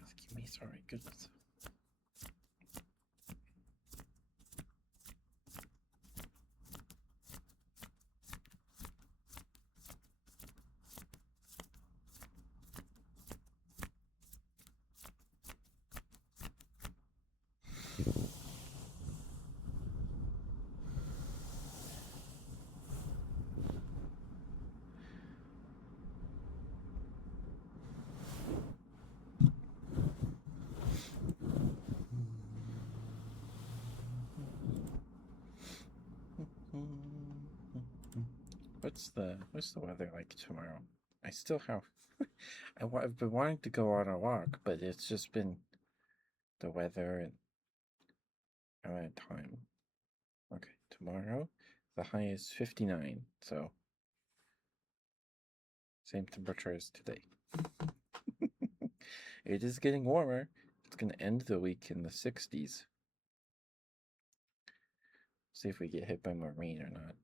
Excuse me. Sorry. Goodness. What's the weather like tomorrow? I still have I've been wanting to go on a walk, but it's just been the weather and I'm out of time. Okay, tomorrow the high is 59, so same temperature as today. It is getting warmer. It's gonna end the week in the 60s. See if we get hit by more rain or not.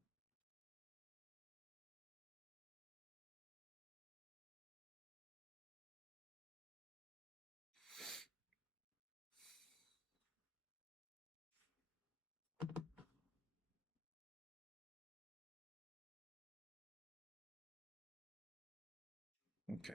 Okay.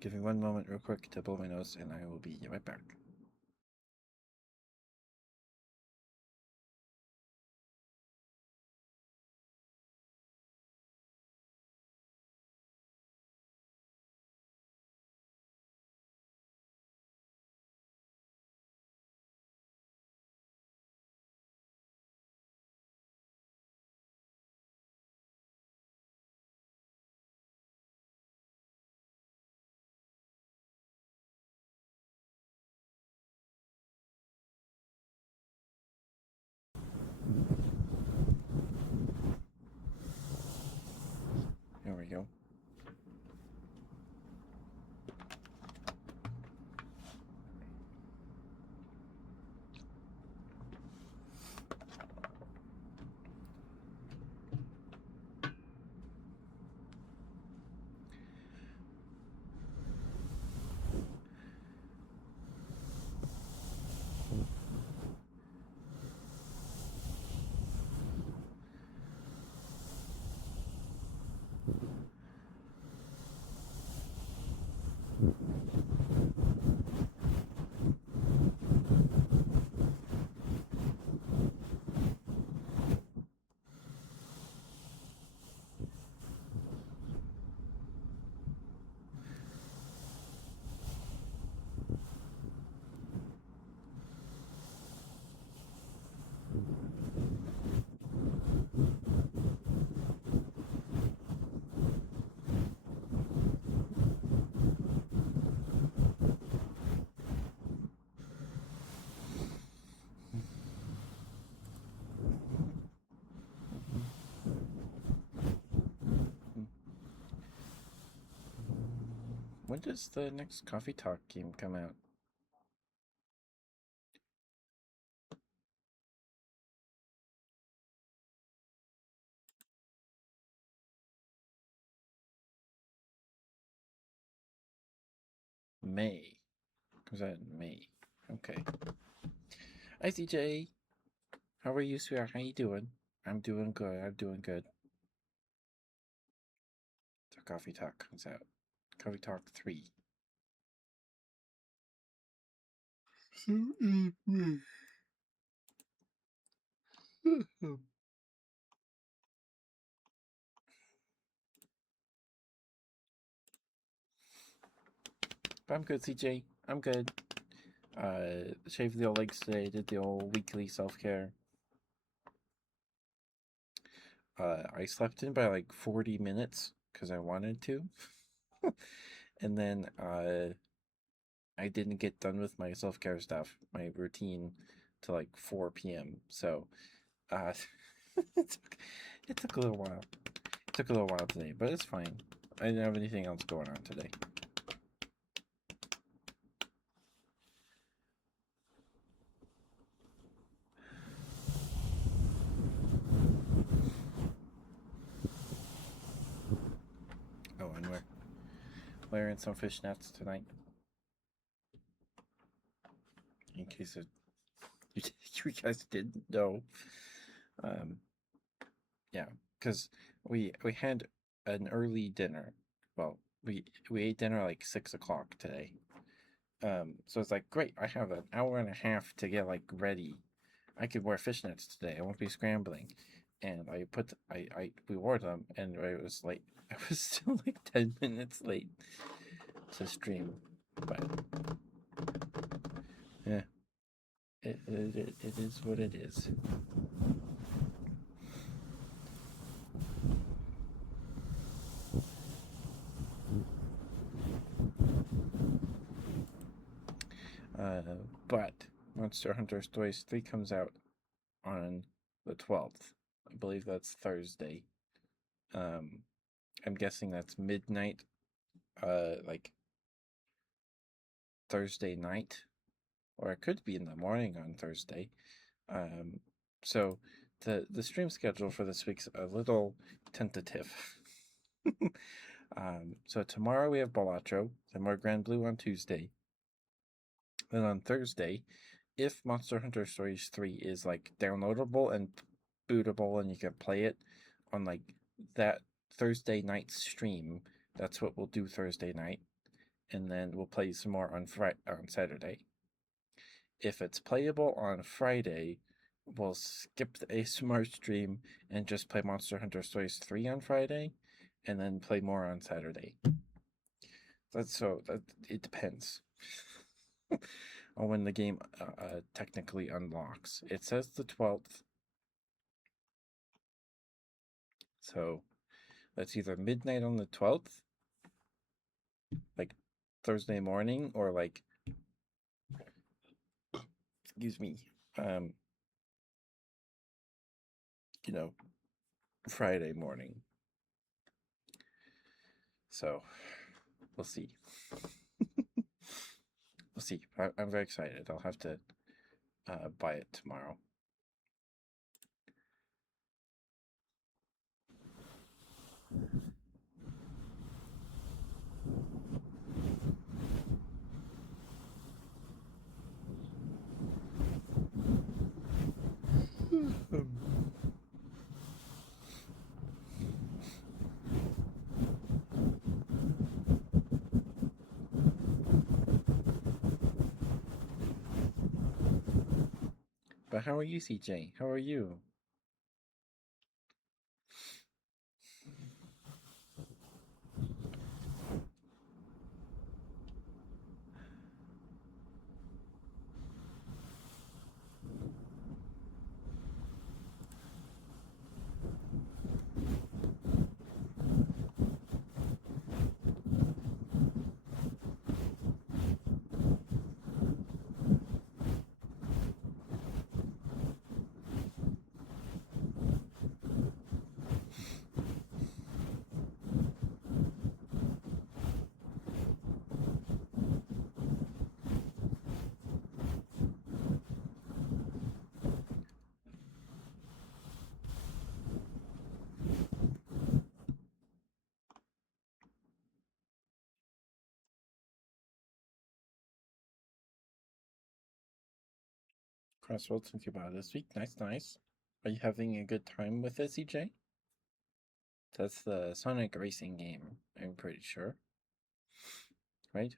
Give me one moment, real quick, to blow my nose, and I will be right back. When does the next Coffee Talk game come out? May. Comes out in May. Okay. Hi, CJ. How are you, sweetheart? How you doing? I'm doing good. I'm doing good. The Coffee Talk comes out. Coffee Talk 3. But I'm good, CJ. I'm good. Shaved the old legs today. Did the old weekly self care. I slept in by like 40 minutes because I wanted to. And then I didn't get done with my self care stuff, my routine, to like 4 p.m. So it took a little while. It took a little while today, but it's fine. I didn't have anything else going on today. Oh, and we're wearing some fishnets tonight. In case you guys didn't know. Yeah, because we had an early dinner. Well, we ate dinner like 6 o'clock today. So it's like great. I have an hour and a half to get like ready. I could wear fishnets today. I won't be scrambling. And we wore them, and I was like, I was still like 10 minutes late to stream, but yeah, it is what it is. But Monster Hunter Stories 3 comes out on the 12th. I believe that's Thursday. I'm guessing that's midnight, like Thursday night, or it could be in the morning on Thursday. So the stream schedule for this week's a little tentative. So tomorrow we have Balatro, then more Grand Blue on Tuesday. Then on Thursday, if Monster Hunter Stories 3 is like downloadable and bootable and you can play it on like that Thursday night stream, that's what we'll do Thursday night. And then we'll play some more on Saturday. If it's playable on Friday, we'll skip the ASMR stream and just play Monster Hunter Stories 3 on Friday and then play more on Saturday. It depends on when the game technically unlocks. It says the 12th. So that's either midnight on the 12th, like Thursday morning, or like, excuse me, Friday morning. So we'll see. We'll see. I'm very excited. I'll have to buy it tomorrow. But how are you, CJ? How are you? Crossroads think about it this week. Nice. Are you having a good time with it, CJ? That's the Sonic racing game, I'm pretty sure. Right?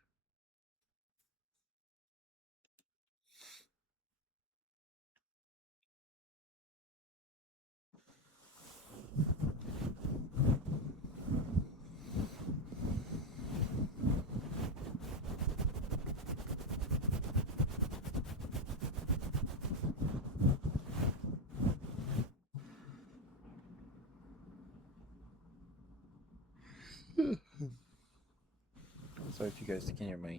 Sorry if you guys can hear my.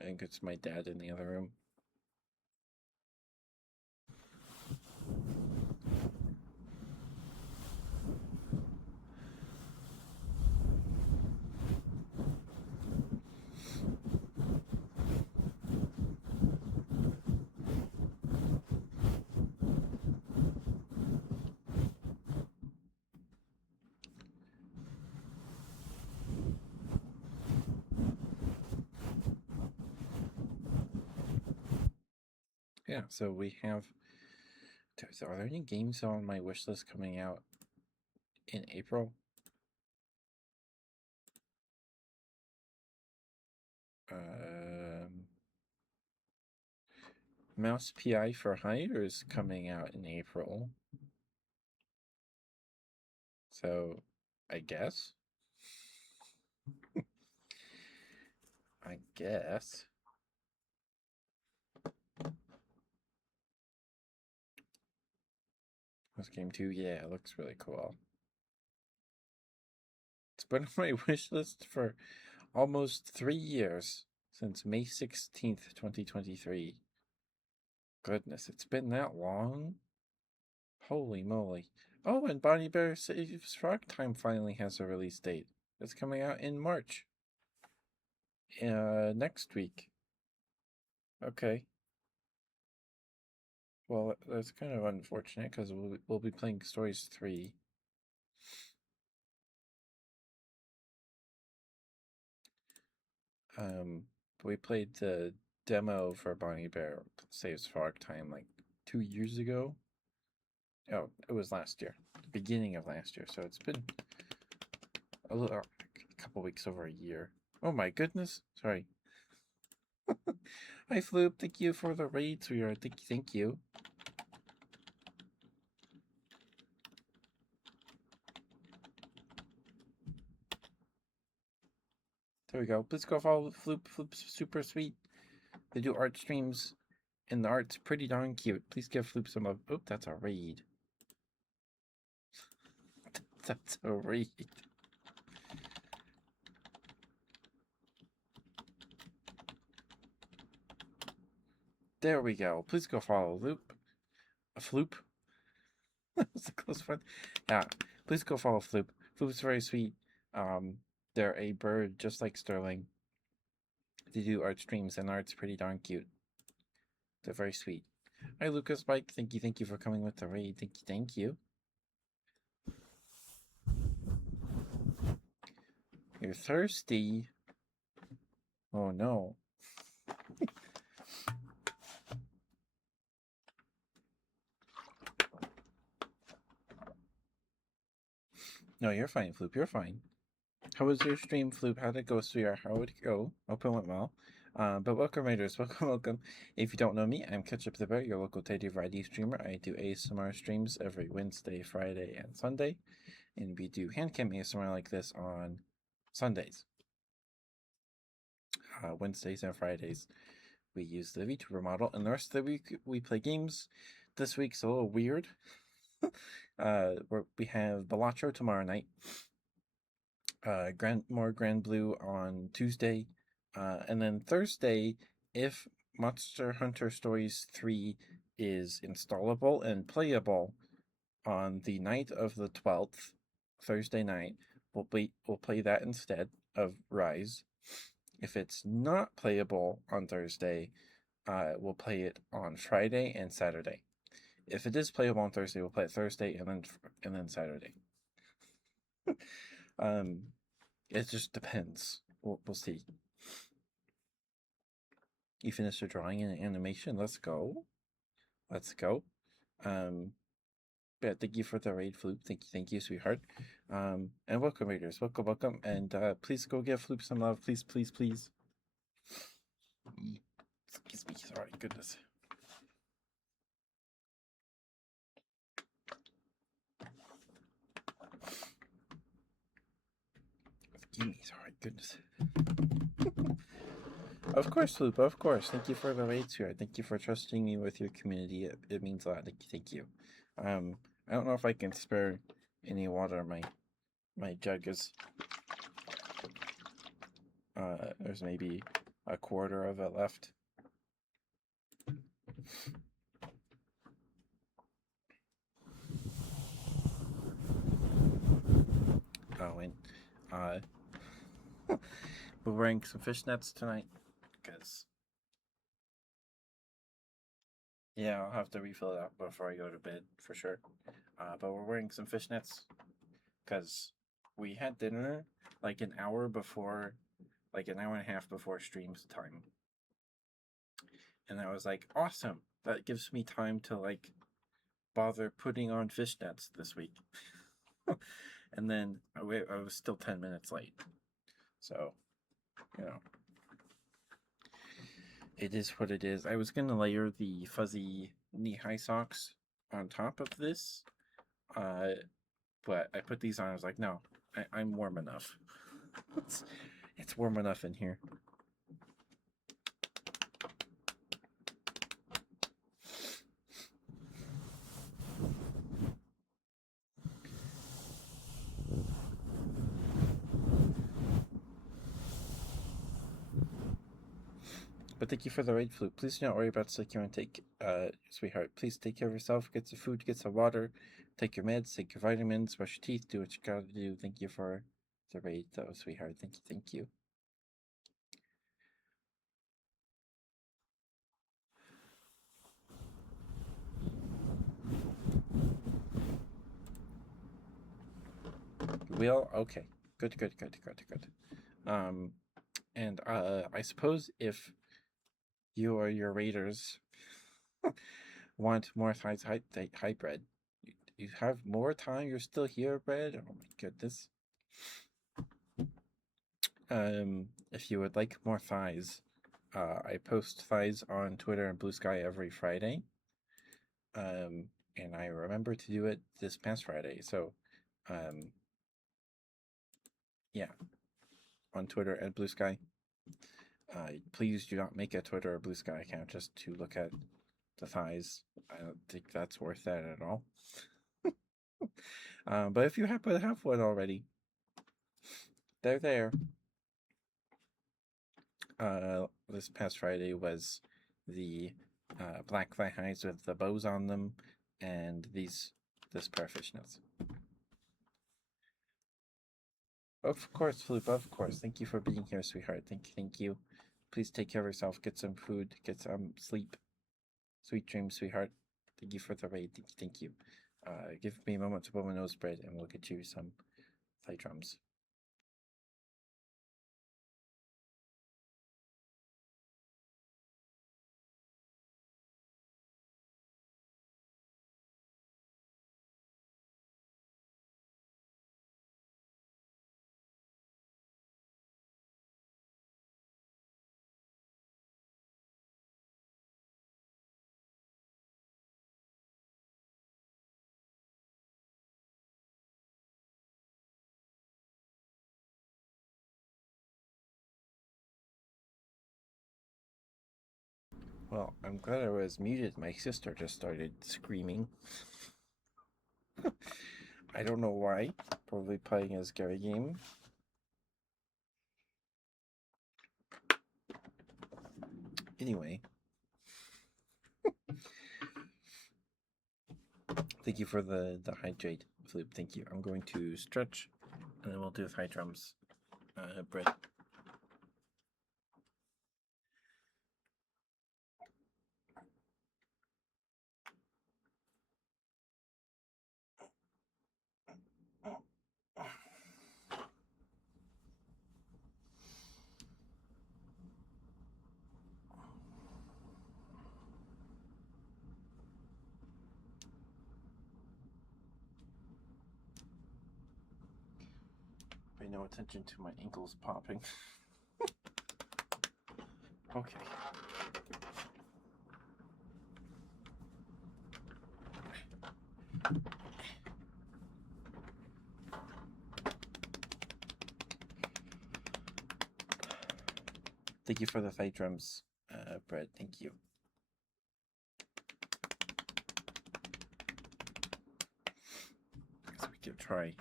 I think it's my dad in the other room. Yeah, so we have. Are there any games on my wish list coming out in April? Mouse PI for Hire is coming out in April. So, I guess. I guess. This game too, yeah, it looks really cool. It's been on my wish list for almost 3 years, since May 16th, 2023. Goodness, it's been that long? Holy moly. Oh, and Bonnie Bear Saves Frog Time finally has a release date. It's coming out in March. Next week. Okay. Well, that's kind of unfortunate because we'll be playing Stories 3. We played the demo for Bonnie Bear Saves Frog Time like 2 years ago. Oh, it was last year, the beginning of last year. So it's been a couple weeks over a year. Oh my goodness! Sorry. Hi, Floop. Thank you for the raid, sweetheart. Thank you. There we go. Please go follow Floop. Floop's super sweet. They do art streams, and the art's pretty darn cute. Please give Floop some love. Oh, that's a raid. That's a raid. There we go. Please go follow Floop. That was a close one. Yeah, please go follow Floop. Floop's very sweet. They're a bird just like Sterling. They do art streams, and art's pretty darn cute. They're very sweet. Hi, Lucas Mike. Thank you for coming with the raid. Thank you. You're thirsty. Oh no. No, you're fine, Floop. You're fine. How was your stream, Floop? How'd it go, sweetheart? How would it go? Hope it went well. But welcome, Raiders. Welcome. If you don't know me, I'm Ketchup the Bear, your local Teddy Variety streamer. I do ASMR streams every Wednesday, Friday, and Sunday. And we do handcam ASMR like this on Sundays. Wednesdays and Fridays, we use the VTuber model. And the rest of the week, we play games. This week's a little weird. We have Balatro tomorrow night. More Grand Blue on Tuesday, and then Thursday, if Monster Hunter Stories 3 is installable and playable on the night of the 12th, Thursday night, we'll play that instead of Rise. If it's not playable on Thursday, we'll play it on Friday and Saturday. If it is playable on Thursday, we'll play it Thursday and then Saturday. It just depends. We'll see. You finished your drawing and animation. Let's go. let's go. Yeah, thank you for the raid, Floop. Thank you, sweetheart. And welcome, raiders. Welcome. And please go give Floop some love, please, please, please. Excuse me. Sorry, goodness. Excuse me. Sorry, goodness. Of course, Floop. Of course. Thank you for the raid, sweetheart. Thank you for trusting me with your community. It means a lot. Thank you. I don't know if I can spare any water. My jug is there's maybe a quarter of it left. Oh, and we're wearing some fishnets tonight because yeah, I'll have to refill it up before I go to bed for sure. But we're wearing some fishnets because we had dinner like an hour before, like an hour and a half before streams time, and I was like, awesome. That gives me time to like bother putting on fishnets this week. And then I was still 10 minutes late. So, you know, it is what it is. I was going to layer the fuzzy knee-high socks on top of this, but I put these on. I was like, no, I'm warm enough. It's warm enough in here. But thank you for the raid, Flute. Please do not worry about sick your intake, sweetheart. Please take care of yourself. Get some food, get some water, take your meds, take your vitamins, brush your teeth, do what you gotta do. Thank you for the raid, though, sweetheart. Thank you. Well, okay. Good. And I suppose if you or your raiders want more high bread, you have more time. You're still here, bread. Oh my goodness. If you would like more thighs, I post thighs on Twitter and Blue Sky every Friday. And I remember to do it this past Friday. So, yeah, on Twitter and Blue Sky. Please do not make a Twitter or Blue Sky account just to look at the thighs. I don't think that's worth that at all. But if you happen to have one already, they're there. This past Friday was the black thigh highs with the bows on them, and this pair of fishnets. Of course, Flip. Of course. Thank you for being here, sweetheart. Thank you. Please take care of yourself. Get some food. Get some sleep. Sweet dreams, sweetheart. Thank you for the raid. Thank you. Give me a moment to put my nose spread, and we'll get you some thigh drums. Well, I'm glad I was muted. My sister just started screaming. I don't know why. Probably playing a scary game. Anyway. Thank you for the hydrate, Flip. Thank you. I'm going to stretch, and then we'll do high drums. Bread. pay no attention to my ankles popping. Okay. Thank you for the thigh drums, Brett. Thank you. So we can try.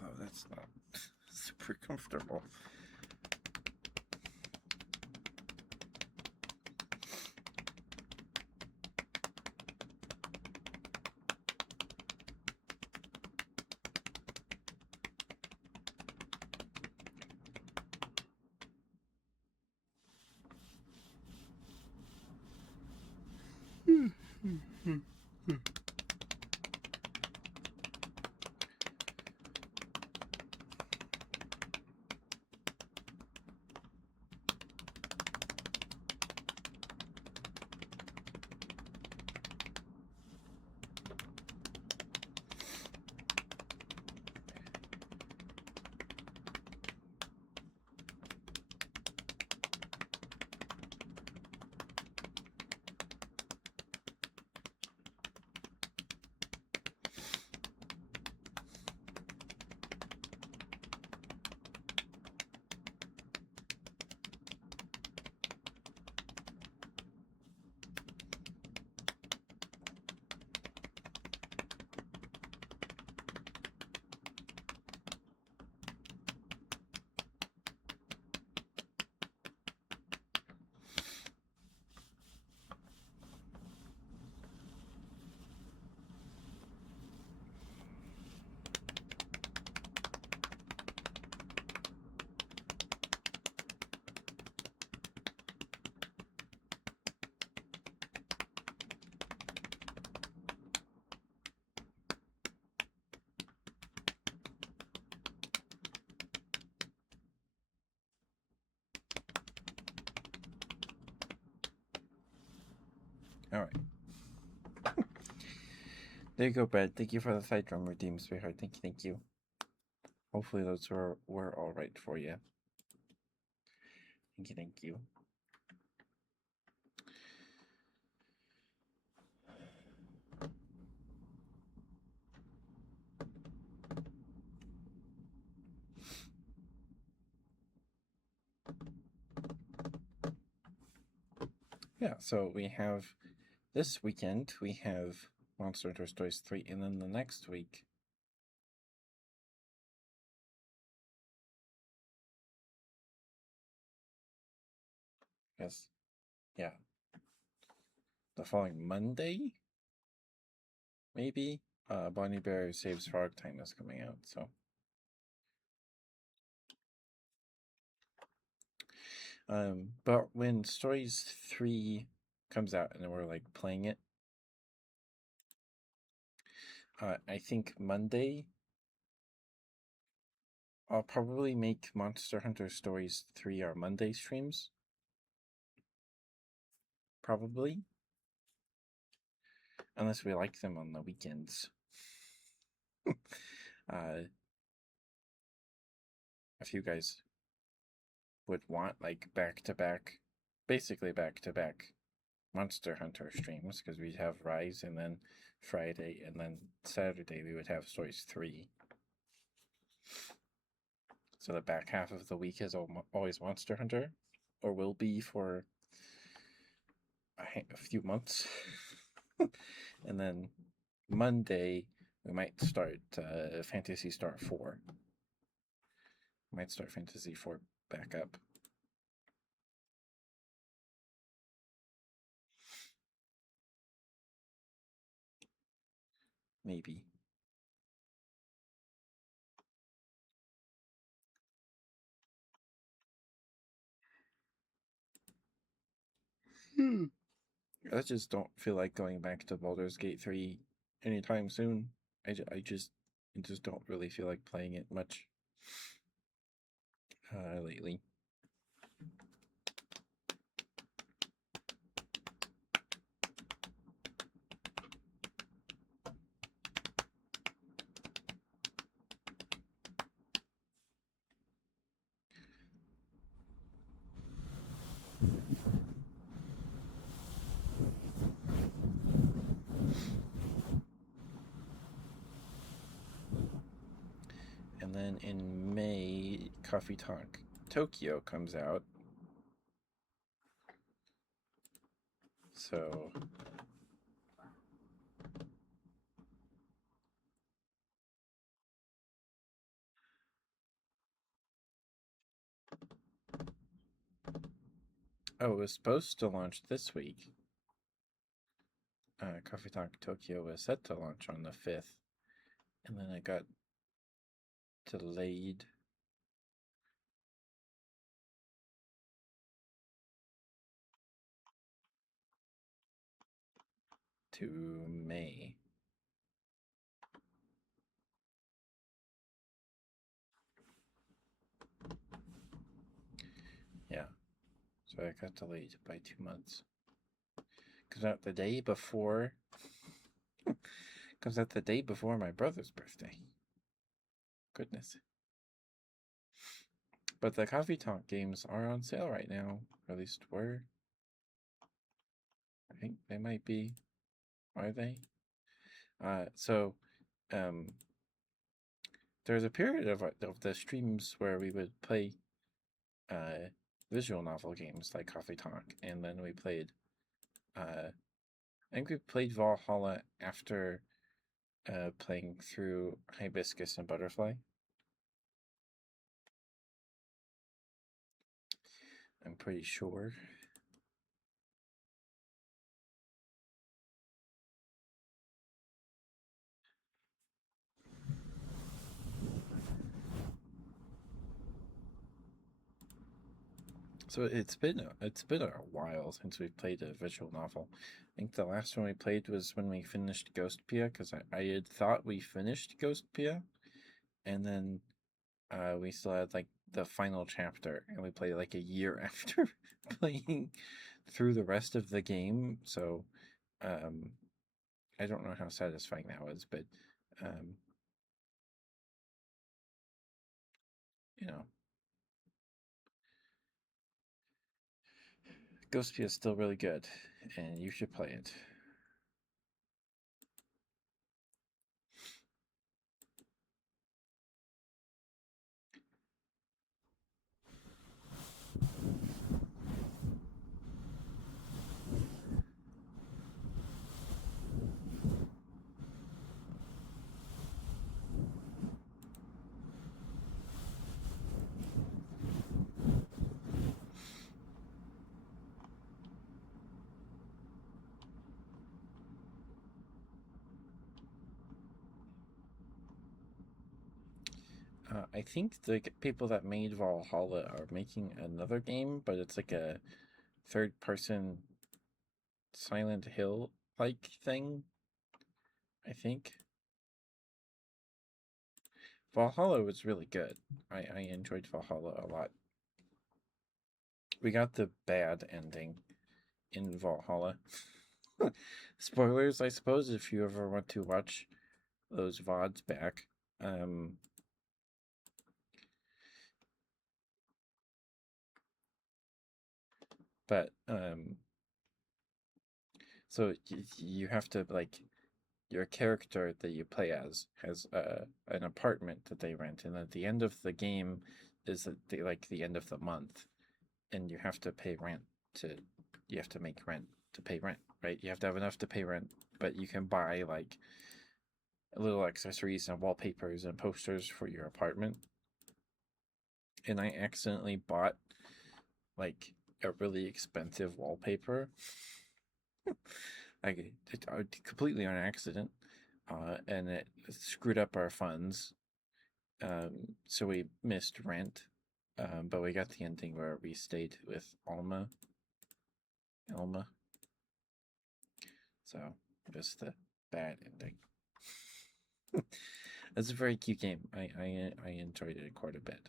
Oh, that's not super comfortable. All right. There you go, Brett. Thank you for the side drum redeem, sweetheart. Thank you. Hopefully those were all right for you. Thank you. Yeah, so we have this weekend, we have Monster Hunter Stories 3, and then the next week. Yes. Yeah. The following Monday, maybe, Bonnie Bear Saves Frog Time is coming out, so. But when Stories 3 comes out and we're like playing it, I think Monday I'll probably make Monster Hunter Stories 3 our Monday streams. Probably. Unless we like them on the weekends. If you guys would want like basically back to back Monster Hunter streams, because we have Rise and then Friday and then Saturday we would have Stories 3. So the back half of the week is always Monster Hunter, or will be for a few months. And then Monday we might start Phantasy Star 4. Might start Fantasy 4 back up. Maybe. I just don't feel like going back to Baldur's Gate 3 anytime soon. I just I just don't really feel like playing it much lately. And then in May, Coffee Talk Tokyo comes out. So it was supposed to launch this week. Coffee Talk Tokyo was set to launch on the 5th, and then it got delayed to May. Yeah, so it got delayed by 2 months. Comes out the day before. Comes out the day before my brother's birthday. Goodness. But the Coffee Talk games are on sale right now. Or at least were. I think they might be. Are they? So, there's a period of the streams where we would play visual novel games like Coffee Talk, and then we played. I think we played Valhalla after playing through Hibiscus and Butterfly. I'm pretty sure. So it's been a while since we've played a visual novel. I think the last one we played was when we finished Ghostpia, because I had thought we finished Ghostpia, and then we still had like the final chapter, and we played like a year after playing through the rest of the game. So I don't know how satisfying that was, but you know, Ghostpia is still really good, and you should play it. I think the people that made Valhalla are making another game, but it's like a third-person Silent Hill like thing. I think Valhalla was really good. I enjoyed Valhalla a lot. We got the bad ending in Valhalla. Spoilers, I suppose, if you ever want to watch those VODs back. But so you have to like your character that you play as has an apartment that they rent, and at the end of the game is like the end of the month, and you have to pay rent to you have to make rent to pay rent, right? You have to have enough to pay rent, but you can buy like little accessories and wallpapers and posters for your apartment. And I accidentally bought like a really expensive wallpaper. Like completely on accident, and it screwed up our funds. So we missed rent, but we got the ending where we stayed with Alma. So just the bad ending. It's a very cute game. I enjoyed it quite a bit.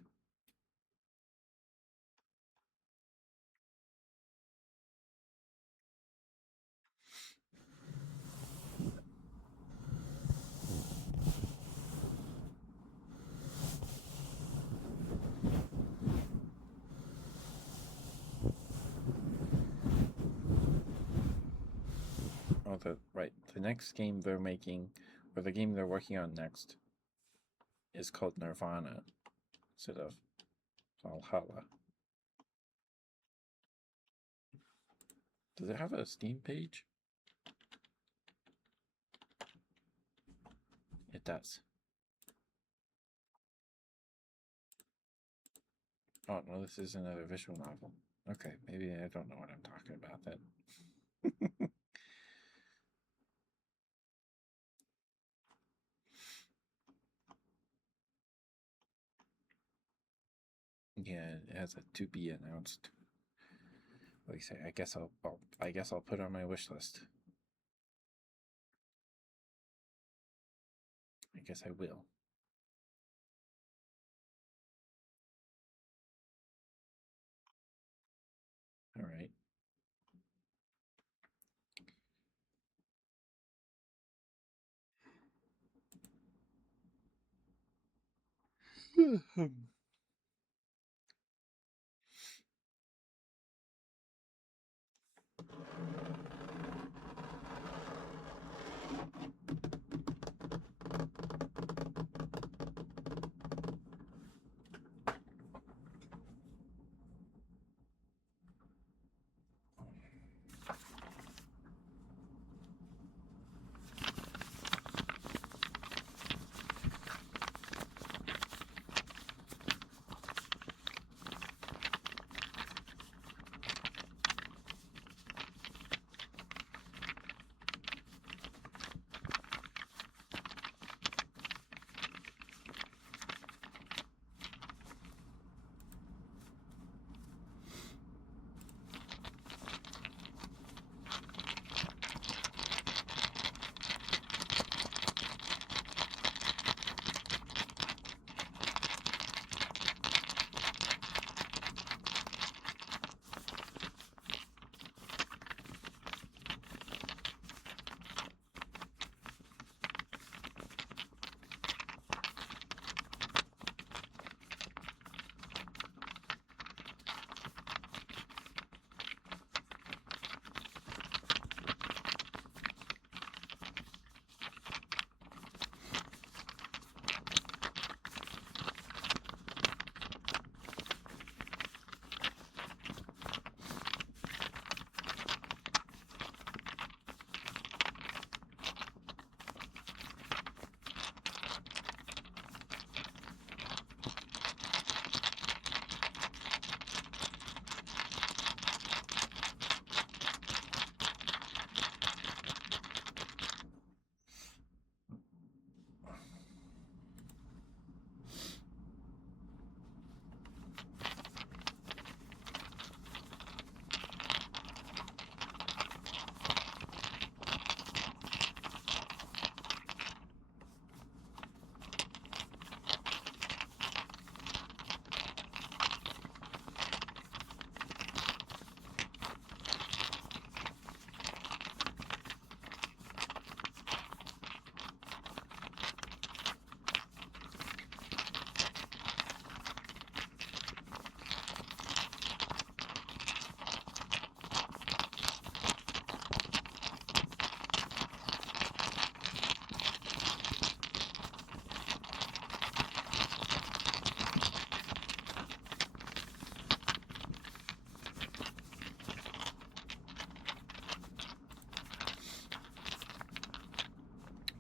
Oh, the next game they're making, or the game they're working on next, is called Nirvana instead of Valhalla. Does it have a Steam page? It does. Oh no, this is another visual novel. Okay, maybe I don't know what I'm talking about then. Yeah, it has a to be announced. Like I say, I guess I'll put it on my wish list. I guess I will. All right.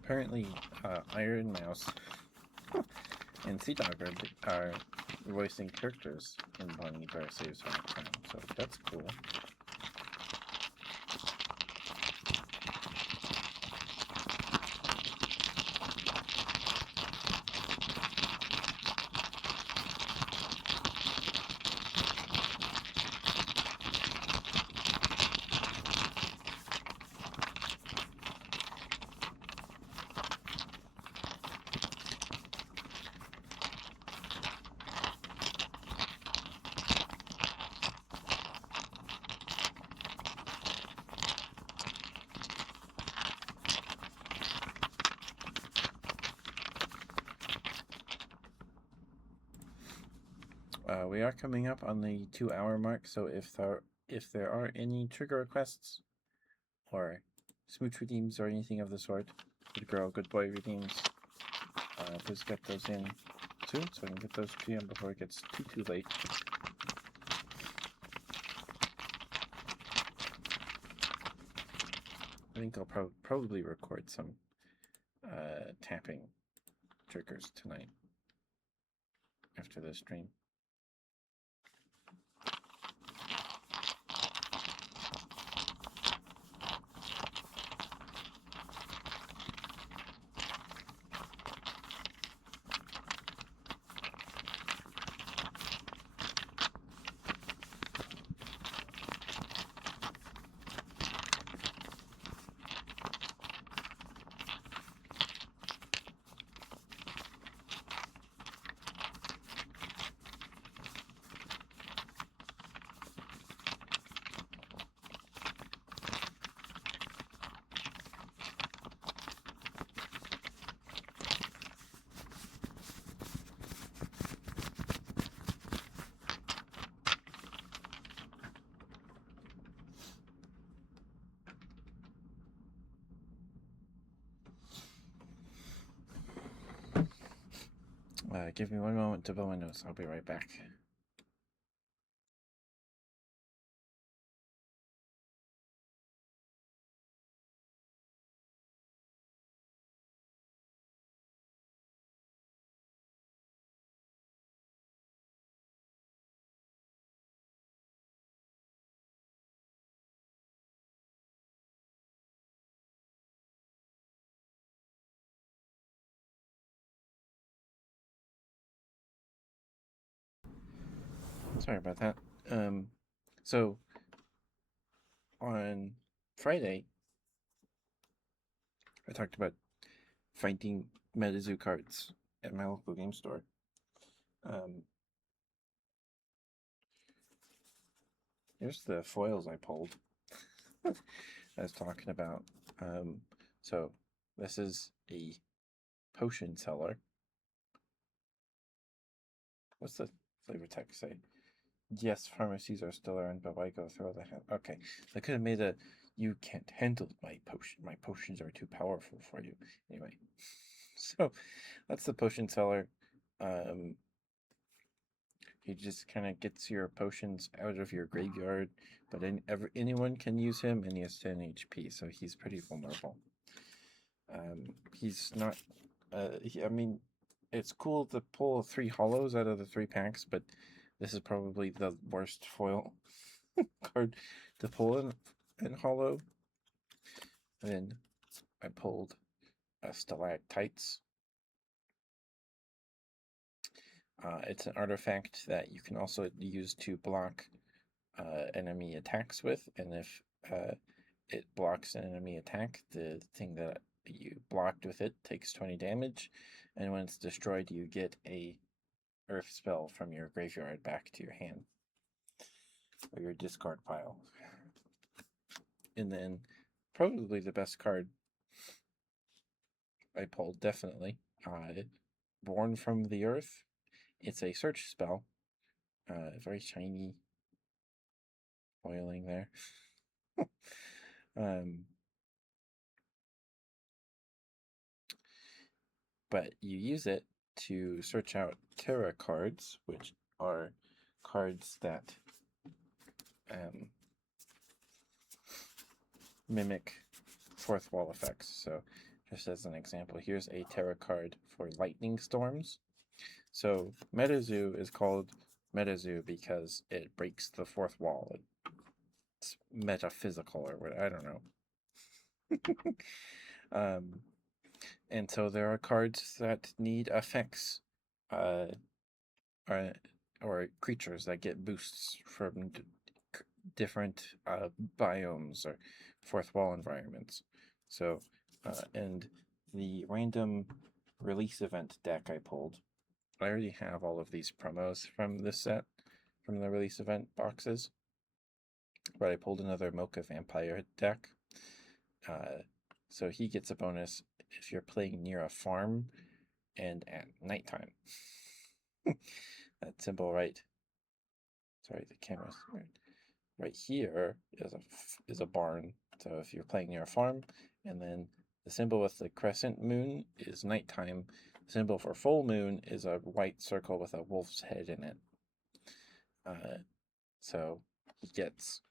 Apparently, Iron Mouse and Sea Dog are voicing characters in Bonnie Bear Saves Time, so that's cool. we are coming up on the 2 hour mark, so if there are any trigger requests or smooch redeems or anything of the sort, good girl, good boy redeems, please get those in soon so I can get those to you before it gets too late. I think I'll probably record some tapping triggers tonight after the stream. Give me one moment to blow my nose. I'll be right back. Sorry about that. So on Friday, I talked about finding MetaZoo cards at my local game store. Here's the foils I pulled. I was talking about. So this is a potion seller. What's the flavor text say? Yes, pharmacies are still around, but why go through all the okay. I could have made a you can't handle my potion. My potions are too powerful for you. Anyway. So that's the potion seller. He just kind of gets your potions out of your graveyard, but anyone can use him, and he has 10 HP, so he's pretty vulnerable. He's not. I mean, it's cool to pull 3 hollows out of the 3 packs, but this is probably the worst foil card to pull in hollow. And then I pulled stalactites. It's an artifact that you can also use to block enemy attacks with, and if it blocks an enemy attack, the thing that you blocked with it takes 20 damage, and when it's destroyed, you get a earth spell from your graveyard back to your hand or your discard pile. And then probably the best card I pulled, definitely, Born from the Earth. It's a search spell, very shiny foiling there. But you use it to search out Terra cards, which are cards that mimic fourth wall effects. So just as an example, here's a Terra card for lightning storms. So MetaZoo is called MetaZoo because it breaks the fourth wall. It's metaphysical or what, I don't know. And so there are cards that need effects or creatures that get boosts from different biomes or fourth wall environments. So, and the random release event deck I pulled, I already have all of these promos from this set, from the release event boxes, but I pulled another Mocha Vampire deck. So he gets a bonus if you're playing near a farm and at nighttime. That symbol right sorry, the camera's right here is a barn. So if you're playing near a farm, and then the symbol with the crescent moon is nighttime. The symbol for full moon is a white circle with a wolf's head in it. So he gets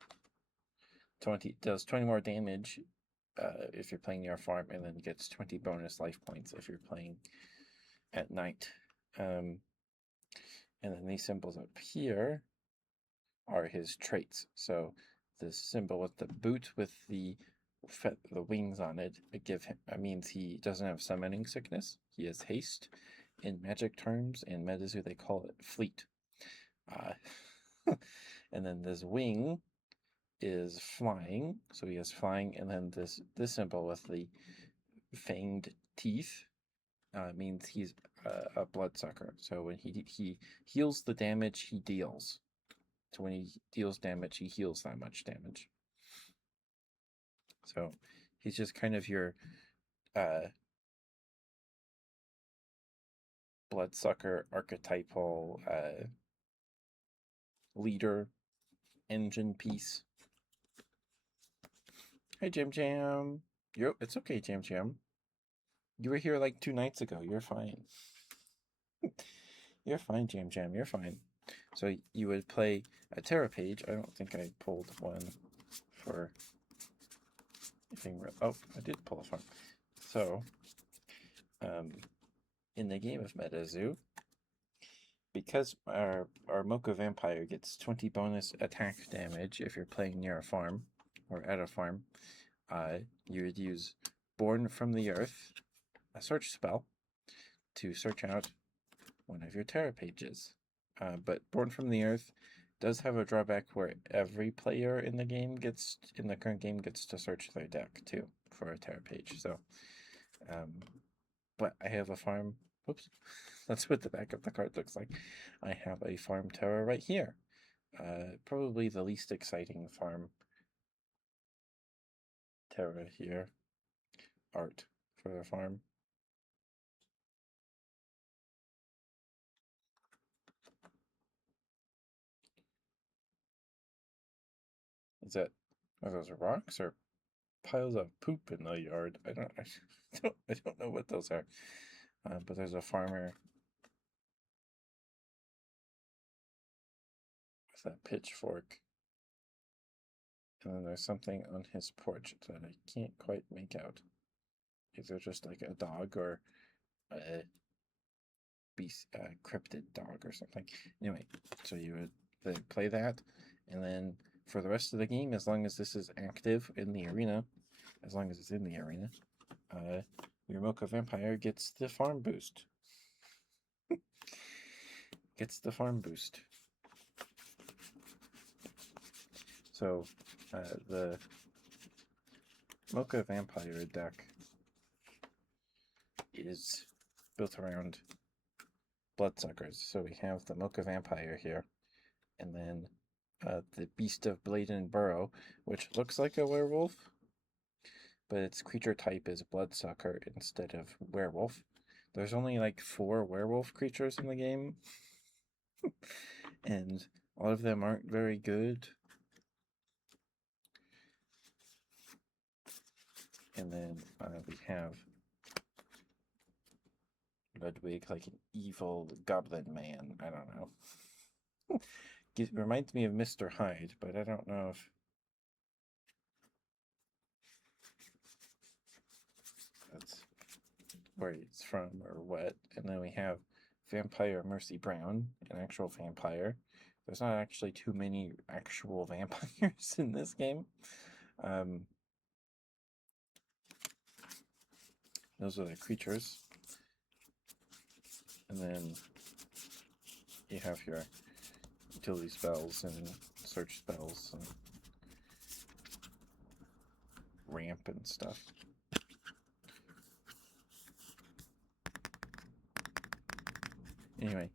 does 20 more damage if you're playing near a farm, and then gets 20 bonus life points if you're playing at night. And then these symbols up here are his traits. So the symbol with the boot with the wings on it, it means he doesn't have summoning sickness. He has haste. In magic terms, in Metazoo they call it fleet. And then this wing is flying, so he has flying, and then this symbol with the fanged teeth means he's a bloodsucker. So when he heals the damage he deals. So when he deals damage, he heals that much damage. So he's just kind of your bloodsucker archetypal leader engine piece. Hey, Jam Jam. It's okay, Jam Jam. You were here like 2 nights ago. You're fine. You're fine, Jam Jam. You're fine. So you would play a Terra page. I don't think I pulled one for anything. Oh, I did pull a farm. So, in the game of Metazoo, because our Mocha Vampire gets 20 bonus attack damage if you're playing near a farm or at a farm, you would use Born from the Earth, a search spell, to search out one of your Terra pages. But Born from the Earth does have a drawback where every player in the current game gets to search their deck too for a Terra page. So, but I have a farm. Whoops, that's what the back of the card looks like. I have a farm Terra right here. Probably the least exciting farm Terra here. Art for the farm. Are those rocks or piles of poop in the yard? I don't know what those are. But there's a farmer with that pitchfork. And then there's something on his porch that I can't quite make out. Either just like a dog or a cryptid dog or something. Anyway, so you would play that, and then for the rest of the game, as long as this is active in the arena, your Mocha Vampire gets the farm boost. So the Mocha Vampire deck is built around bloodsuckers. So we have the Mocha Vampire here, and then the Beast of Blade and Burrow, which looks like a werewolf, but its creature type is bloodsucker instead of werewolf. There's only like 4 werewolf creatures in the game, and all of them aren't very good. And then we have Ludwig, like an evil goblin man. I don't know. It reminds me of Mr. Hyde, but I don't know if that's where he's from or what. And then we have Vampire Mercy Brown, an actual vampire. There's not actually too many actual vampires in this game. Those are the creatures. And then you have your utility spells and search spells and ramp and stuff. Anyway,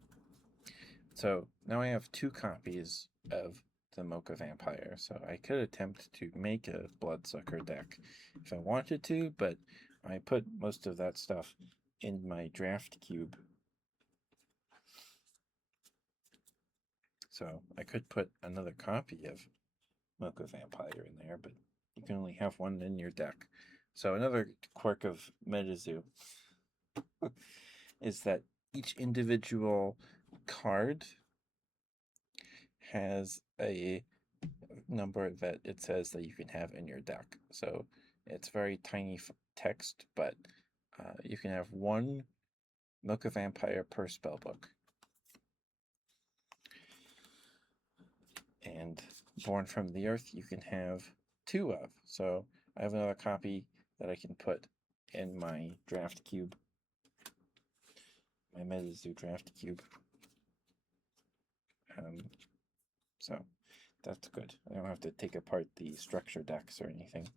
so now I have 2 copies of the Mocha Vampire, so I could attempt to make a Bloodsucker deck if I wanted to, but I put most of that stuff in my draft cube. So I could put another copy of Mocha Vampire in there, but you can only have one in your deck. So another quirk of MetaZoo is that each individual card has a number that it says that you can have in your deck. So it's very tiny text, but you can have one Mocha Vampire per spellbook. And Born from the Earth, you can have 2 of. So I have another copy that I can put in my draft cube, my MetaZoo draft cube. So that's good. I don't have to take apart the structure decks or anything.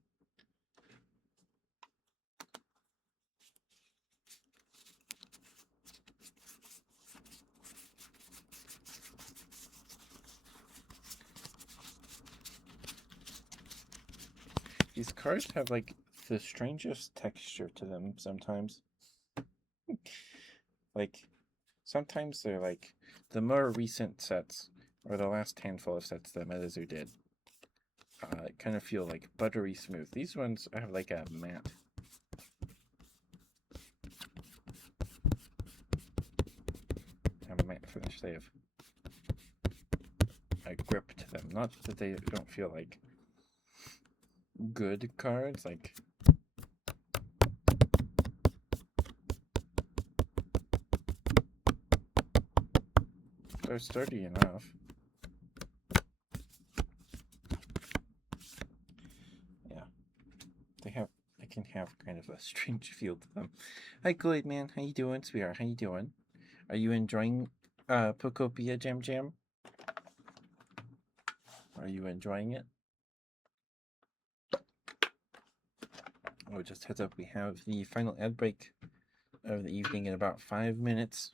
These cards have like the strangest texture to them sometimes. Like sometimes they're like the more recent sets or the last handful of sets that MetaZoo did kind of feel like buttery smooth. These ones have like a matte. A matte finish. They have a grip to them. Not that they don't feel like good cards, like they're sturdy enough. Yeah, they can have kind of a strange feel to them. Hi, Kool-Aid Man. How you doing, sweetheart? How you doing? Are you enjoying Pokopia Jam Jam? Are you enjoying it? Oh, just heads up, we have the final ad break of the evening in about 5 minutes.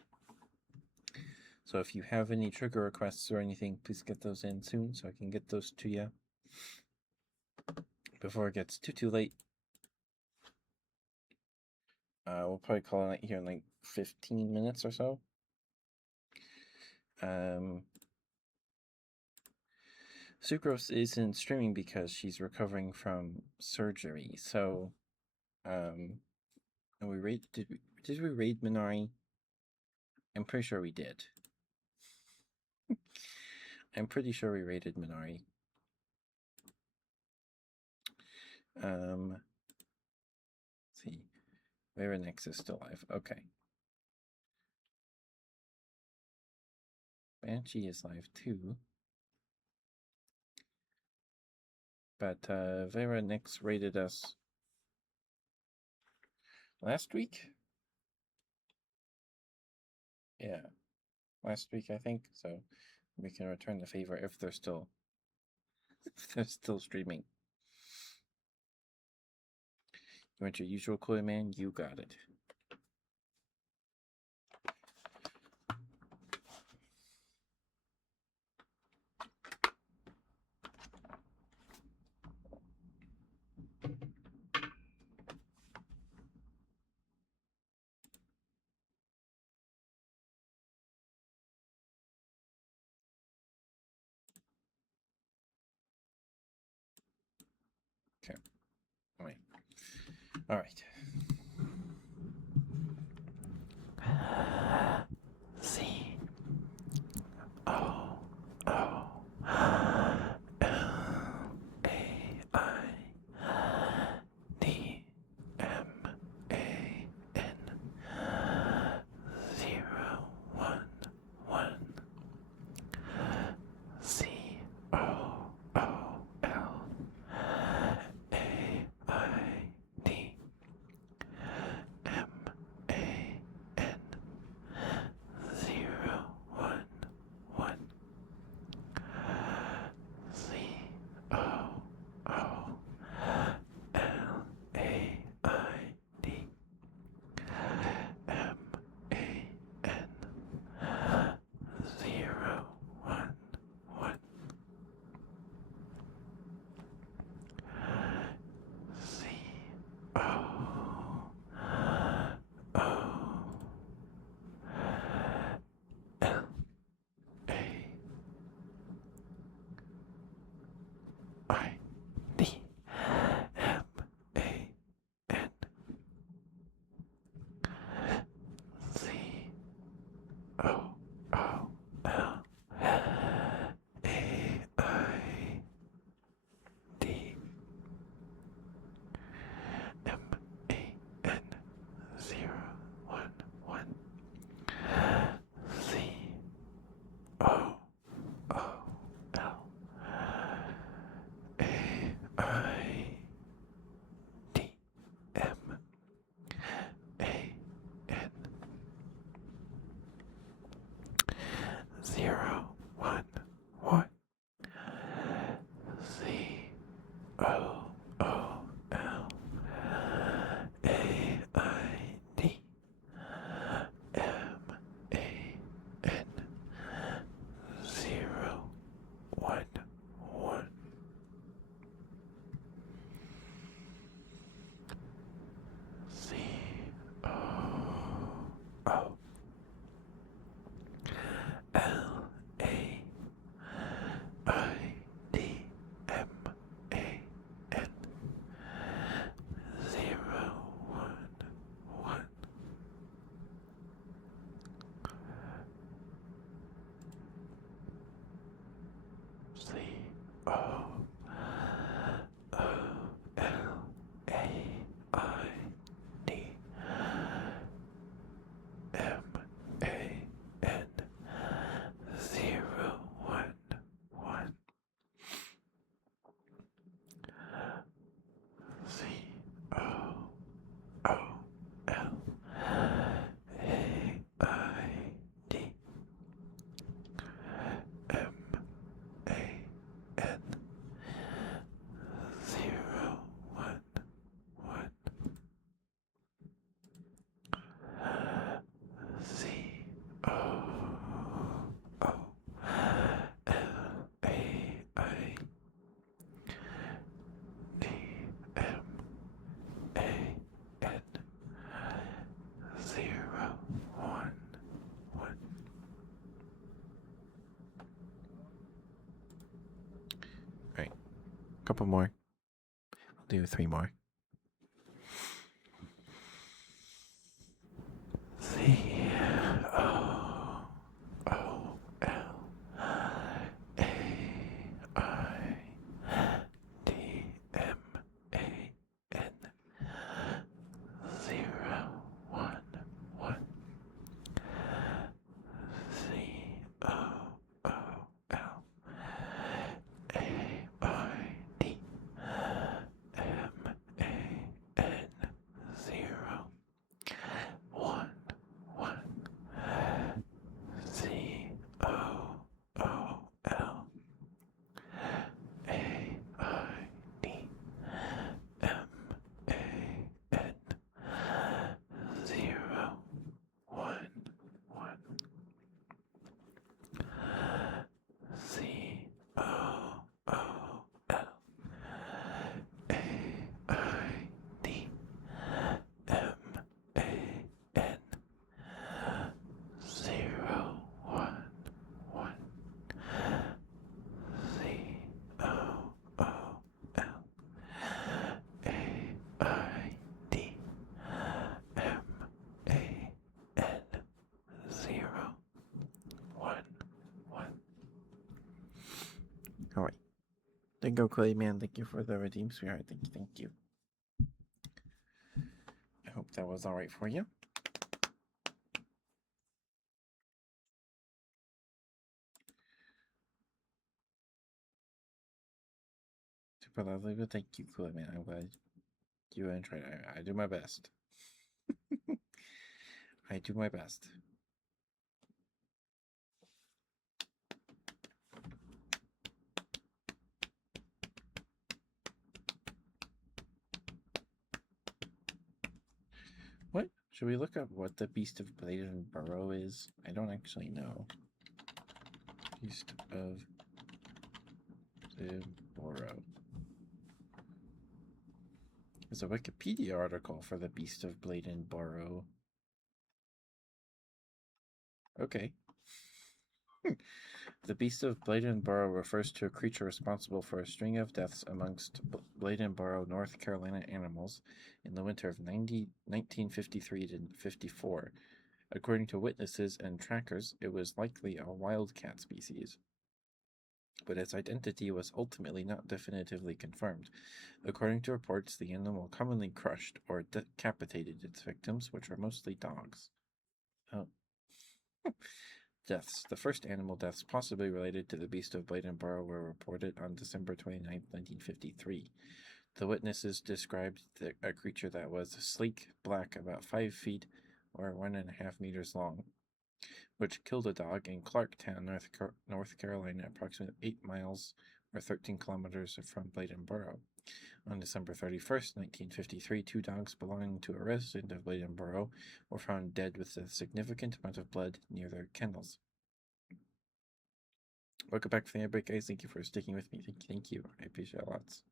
So if you have any trigger requests or anything, please get those in soon so I can get those to you before it gets too late. We'll probably call it here in like 15 minutes or so. Sucrose isn't streaming because she's recovering from surgery. So, and did we raid Minari? I'm pretty sure we did. I'm pretty sure we raided Minari. Let's see. Veranex is still alive. Okay. Banshee is live too. But Veranex raided us last week? Yeah. Last week, I think. So we can return the favor if they're still streaming. You want your usual Kool-Aid Man? You got it. Okay. Wait. All right. C O O L A I D M A N 011 C O O L A I D couple more. I'll do 3 more. All right. Thank you, Clayman. Thank you for the redeem, sweetheart. Thank you. I hope that was all right for you. Super lovely, but thank you, Clayman. I'm glad you enjoyed it. I do my best. I do my best. What? Should we look up what the Beast of Bladenborough is? I don't actually know. Beast of Bladenborough. There's a Wikipedia article for the Beast of Bladenborough. Okay. The Beast of Bladenborough refers to a creature responsible for a string of deaths amongst Bladenborough, North Carolina animals in the winter of 1953 to 54. According to witnesses and trackers, it was likely a wildcat species, but its identity was ultimately not definitively confirmed. According to reports, the animal commonly crushed or decapitated its victims, which were mostly dogs. Oh. Deaths. The first animal deaths possibly related to the Beast of Bladenborough were reported on December 29, 1953. The witnesses described a creature that was sleek, black, about 5 feet or 1.5 meters long, which killed a dog in Clarktown, North Carolina, approximately 8 miles or 13 kilometers from Bladenborough. On December 31st, 1953, 2 dogs belonging to a resident of Bladenborough were found dead with a significant amount of blood near their kennels. Welcome back from the airbreak, guys. Thank you for sticking with me. Thank you. I appreciate it lots.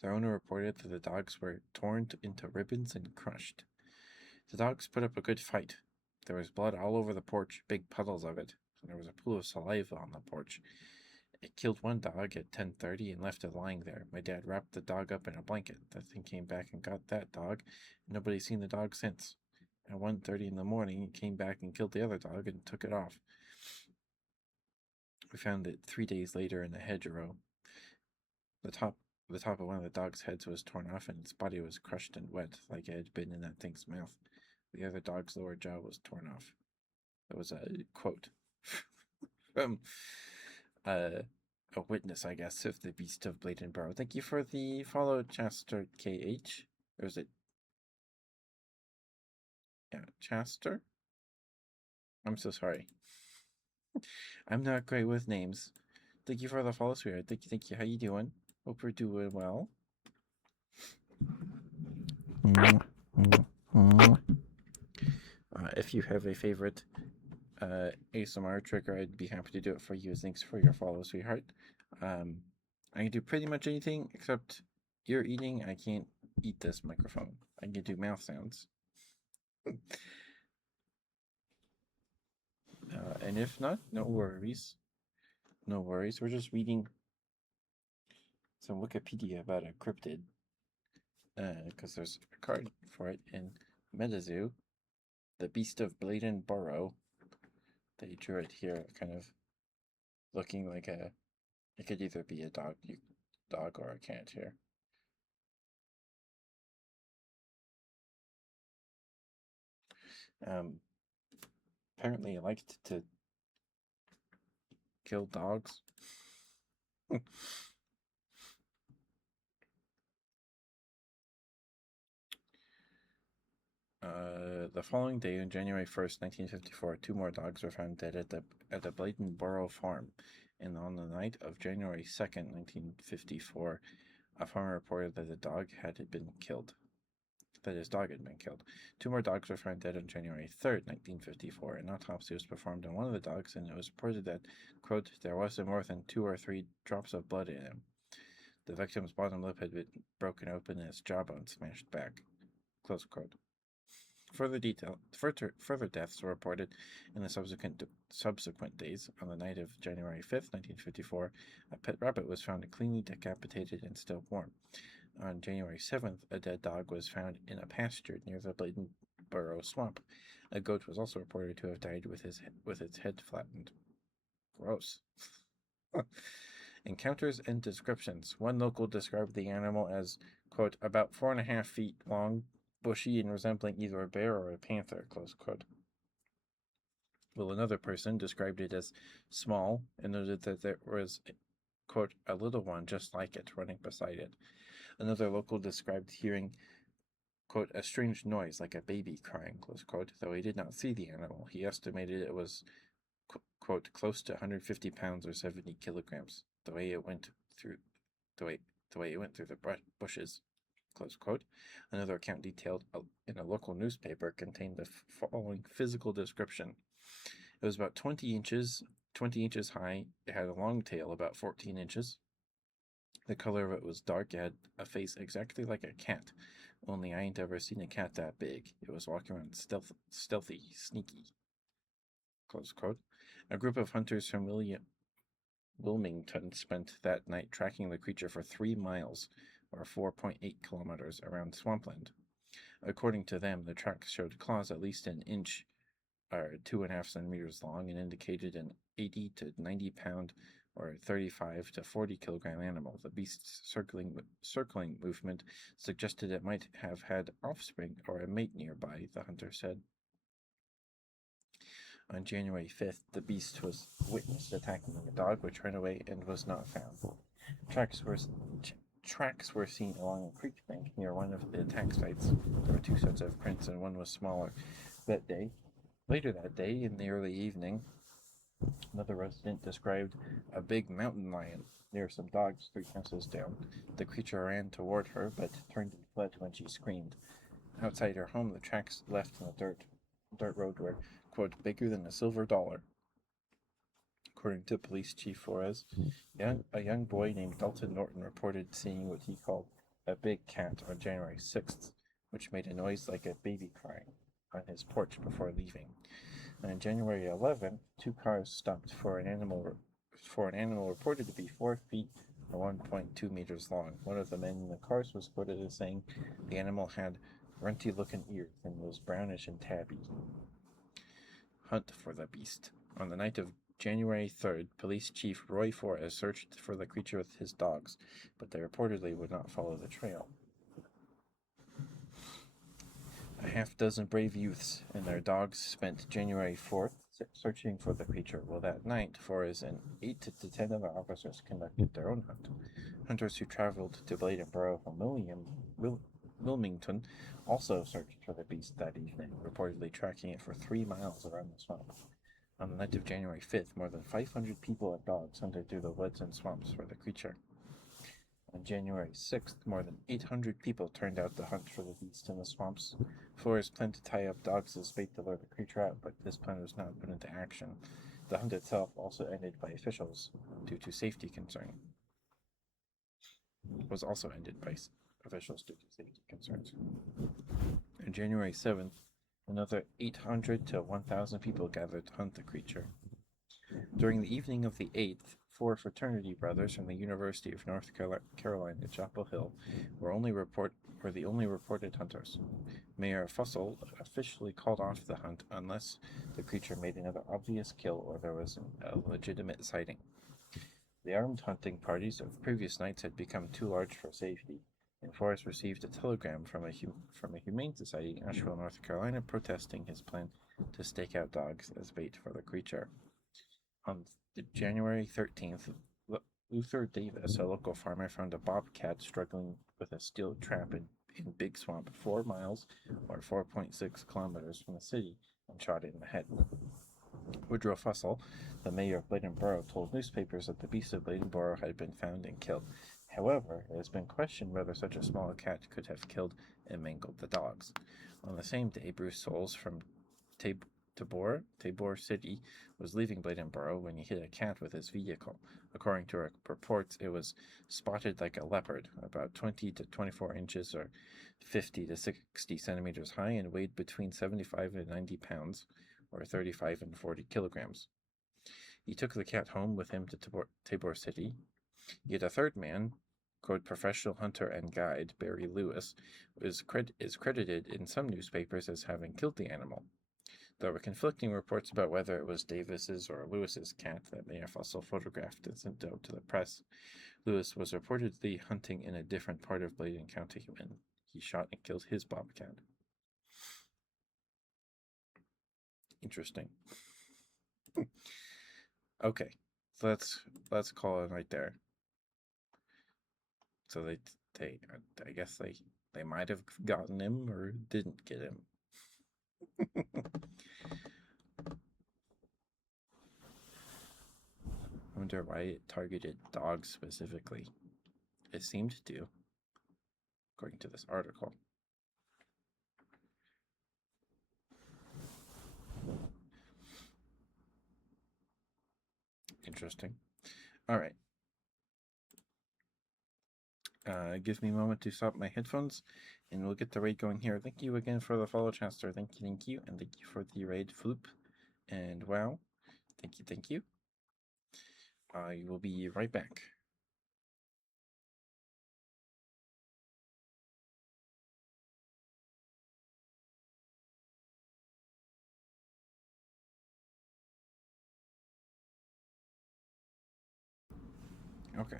The owner reported that the dogs were torn into ribbons and crushed. The dogs put up a good fight. There was blood all over the porch, big puddles of it. There was a pool of saliva on the porch. It killed one dog at 10:30 and left it lying there. My dad wrapped the dog up in a blanket. The thing came back and got that dog. Nobody's seen the dog since. At 1:30 in the morning, it came back and killed the other dog and took it off. We found it 3 days later in a hedgerow. The top of one of the dog's heads was torn off and its body was crushed and wet, like it had been in that thing's mouth. The other dog's lower jaw was torn off. That was a quote from a witness, I guess, of the Beast of Bladenborough. Thank you for the follow, Chaster KH. Or is it? Yeah, Chaster? I'm so sorry. I'm not great with names. Thank you for the follow, sweetheart. Thank you. How you doing? Hope you're doing well. If you have a favorite ASMR trigger, I'd be happy to do it for you. Thanks for your follow, sweetheart. I can do pretty much anything except ear eating. I can't eat this microphone. I can do mouth sounds. And if not, no worries. No worries. We're just reading some Wikipedia about a cryptid, because there's a card for it in MetaZoo, the Beast of Bladen Burrow. They drew it here, kind of looking like a. It could either be a dog or a cat here. Apparently, it liked to kill dogs. The following day, on January 1st, 1954, two more dogs were found dead at the Bladen Burrow farm. And on the night of January 2nd, 1954, a farmer reported that his dog had been killed. Two more dogs were found dead on January 3rd, 1954. An autopsy was performed on one of the dogs, and it was reported that, quote, there wasn't more than 2 or 3 drops of blood in him. The victim's bottom lip had been broken open and his jawbone smashed back. Close quote. Further deaths were reported in the subsequent days. On the night of January 5th, 1954, a pet rabbit was found cleanly decapitated and still warm. On January 7th, a dead dog was found in a pasture near the Bladen Burrow swamp. A goat was also reported to have died with its head flattened. Gross. Encounters and descriptions. One local described the animal as, quote, about 4.5 feet long, bushy and resembling either a bear or a panther, close quote. Well, another person described it as small and noted that there was, quote, a little one just like it running beside it. Another local described hearing, quote, a strange noise like a baby crying, close quote, though he did not see the animal. He estimated it was, quote, close to 150 pounds or 70 kilograms, the way it went through the bushes. Close quote. Another account detailed in a local newspaper contained the following physical description. It was about 20 inches high. It had a long tail, about 14 inches. The color of it was dark. It had a face exactly like a cat, only I ain't ever seen a cat that big. It was walking around stealthy, sneaky. Close quote. A group of hunters from Wilmington spent that night tracking the creature for 3 miles, or 4.8 kilometers, around swampland. According to them, the tracks showed claws at least an inch, or 2.5 centimeters long, and indicated an 80 to 90 pound, or 35 to 40 kilogram animal. The beast's circling movement suggested it might have had offspring or a mate nearby, the hunter said. On January 5th, the beast was witnessed attacking a dog, which ran away and was not found. Tracks were seen along a creek bank near one of the attack sites. There were 2 sets of prints, and one was smaller. Later that day, in the early evening, another resident described a big mountain lion near some dogs 3 houses down. The creature ran toward her, but turned and fled when she screamed. Outside her home, the tracks left in the dirt road were, quote, bigger than a silver dollar. According to Police Chief Flores, a young boy named Dalton Norton reported seeing what he called a big cat on January 6th, which made a noise like a baby crying, on his porch before leaving. And on January 11th, 2 cars stopped for an animal reported to be 4 feet or 1.2 meters long. One of the men in the cars was quoted as saying the animal had runty-looking ears and was brownish and tabby. Hunt for the beast. On the night of January 3rd, Police Chief Roy Flores searched for the creature with his dogs, but they reportedly would not follow the trail. A half-dozen brave youths and their dogs spent January 4th searching for the creature. Well, that night, Flores and 8 to 10 other officers conducted their own hunt. Hunters who traveled to Bladen Burrow from Wilmington also searched for the beast that evening, reportedly tracking it for 3 miles around the swamp. On the night of January 5th, more than 500 people and dogs hunted through the woods and swamps for the creature. On January 6th, more than 800 people turned out to hunt for the beast in the swamps. Flores planned to tie up dogs as bait to lure the creature out, but this plan was not put into action. The hunt itself also ended by officials due to safety concerns. On January 7th, another 800 to 1,000 people gathered to hunt the creature. During the evening of the 8th, four fraternity brothers from the University of North Carolina, Chapel Hill, were the only reported hunters. Mayor Fussell officially called off the hunt unless the creature made another obvious kill or there was a legitimate sighting. The armed hunting parties of previous nights had become too large for safety, and Forrest received a telegram from a humane society in Asheville, North Carolina, protesting his plan to stake out dogs as bait for the creature. On January 13th, Luther Davis, a local farmer, found a bobcat struggling with a steel trap in Big Swamp, 4 miles or 4.6 kilometers from the city, and shot it in the head. Woodrow Fussell, the mayor of Bladenboro, told newspapers that the beast of Bladenboro had been found and killed. However, it has been questioned whether such a small cat could have killed and mangled the dogs. On the same day, Bruce Souls from Tabor City, was leaving Bladenboro when he hit a cat with his vehicle. According to reports, it was spotted like a leopard, about 20 to 24 inches or 50 to 60 centimeters high, and weighed between 75 and 90 pounds, or 35 and 40 kilograms. He took the cat home with him to Tabor City. Yet a third man, quote, professional hunter and guide Barry Lewis, is credited in some newspapers as having killed the animal. There were conflicting reports about whether it was Davis's or Lewis's cat that Mayor Fussell photographed and sent out to the press. Lewis was reportedly hunting in a different part of Bladen County when he shot and killed his bobcat. Interesting. Okay, so let's call it right there. So they I guess they might have gotten him or didn't get him. I wonder why it targeted dogs specifically. It seemed to, according to this article. Interesting. All right. It gives me a moment to stop my headphones, and we'll get the raid going here. Thank you again for the follow, Chaster. Thank you, and thank you for the raid, Floop, and wow. Thank you. I will be right back. Okay.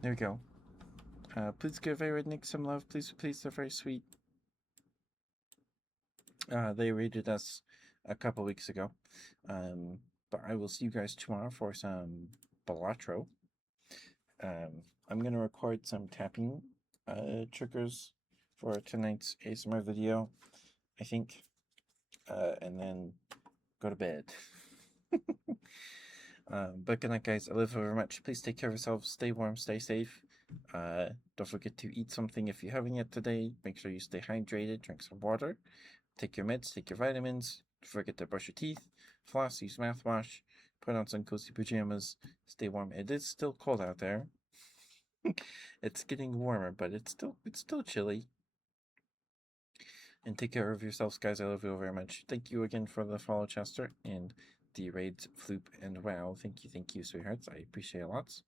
There we go. Please give Nick some love. Please, they're very sweet. They raided us a couple weeks ago. But I will see you guys tomorrow for some Balatro. I'm gonna record some tapping triggers for tonight's ASMR video, I think, and then go to bed. But good night, guys. I love you very much. Please take care of yourselves. Stay warm. Stay safe. Don't forget to eat something if you haven't yet today. Make sure you stay hydrated. Drink some water. Take your meds. Take your vitamins. Don't forget to brush your teeth. Floss. Use mouthwash. Put on some cozy pajamas. Stay warm. It is still cold out there. It's getting warmer, but it's still chilly. And take care of yourselves, guys. I love you all very much. Thank you again for the follow, Chester, and the raids, Floop, and wow. Thank you, sweethearts. I appreciate it lots.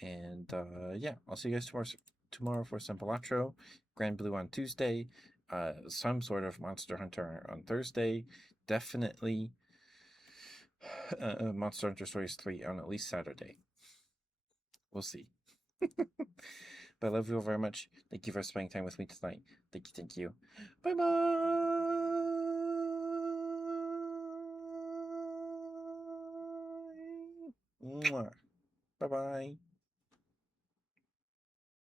And yeah, I'll see you guys tomorrow for some Balatro, Grand Blue on Tuesday, some sort of Monster Hunter on Thursday, definitely Monster Hunter Stories 3 on at least Saturday. We'll see. But I love you all very much. Thank you for spending time with me tonight. Thank you. Bye bye. Bye bye.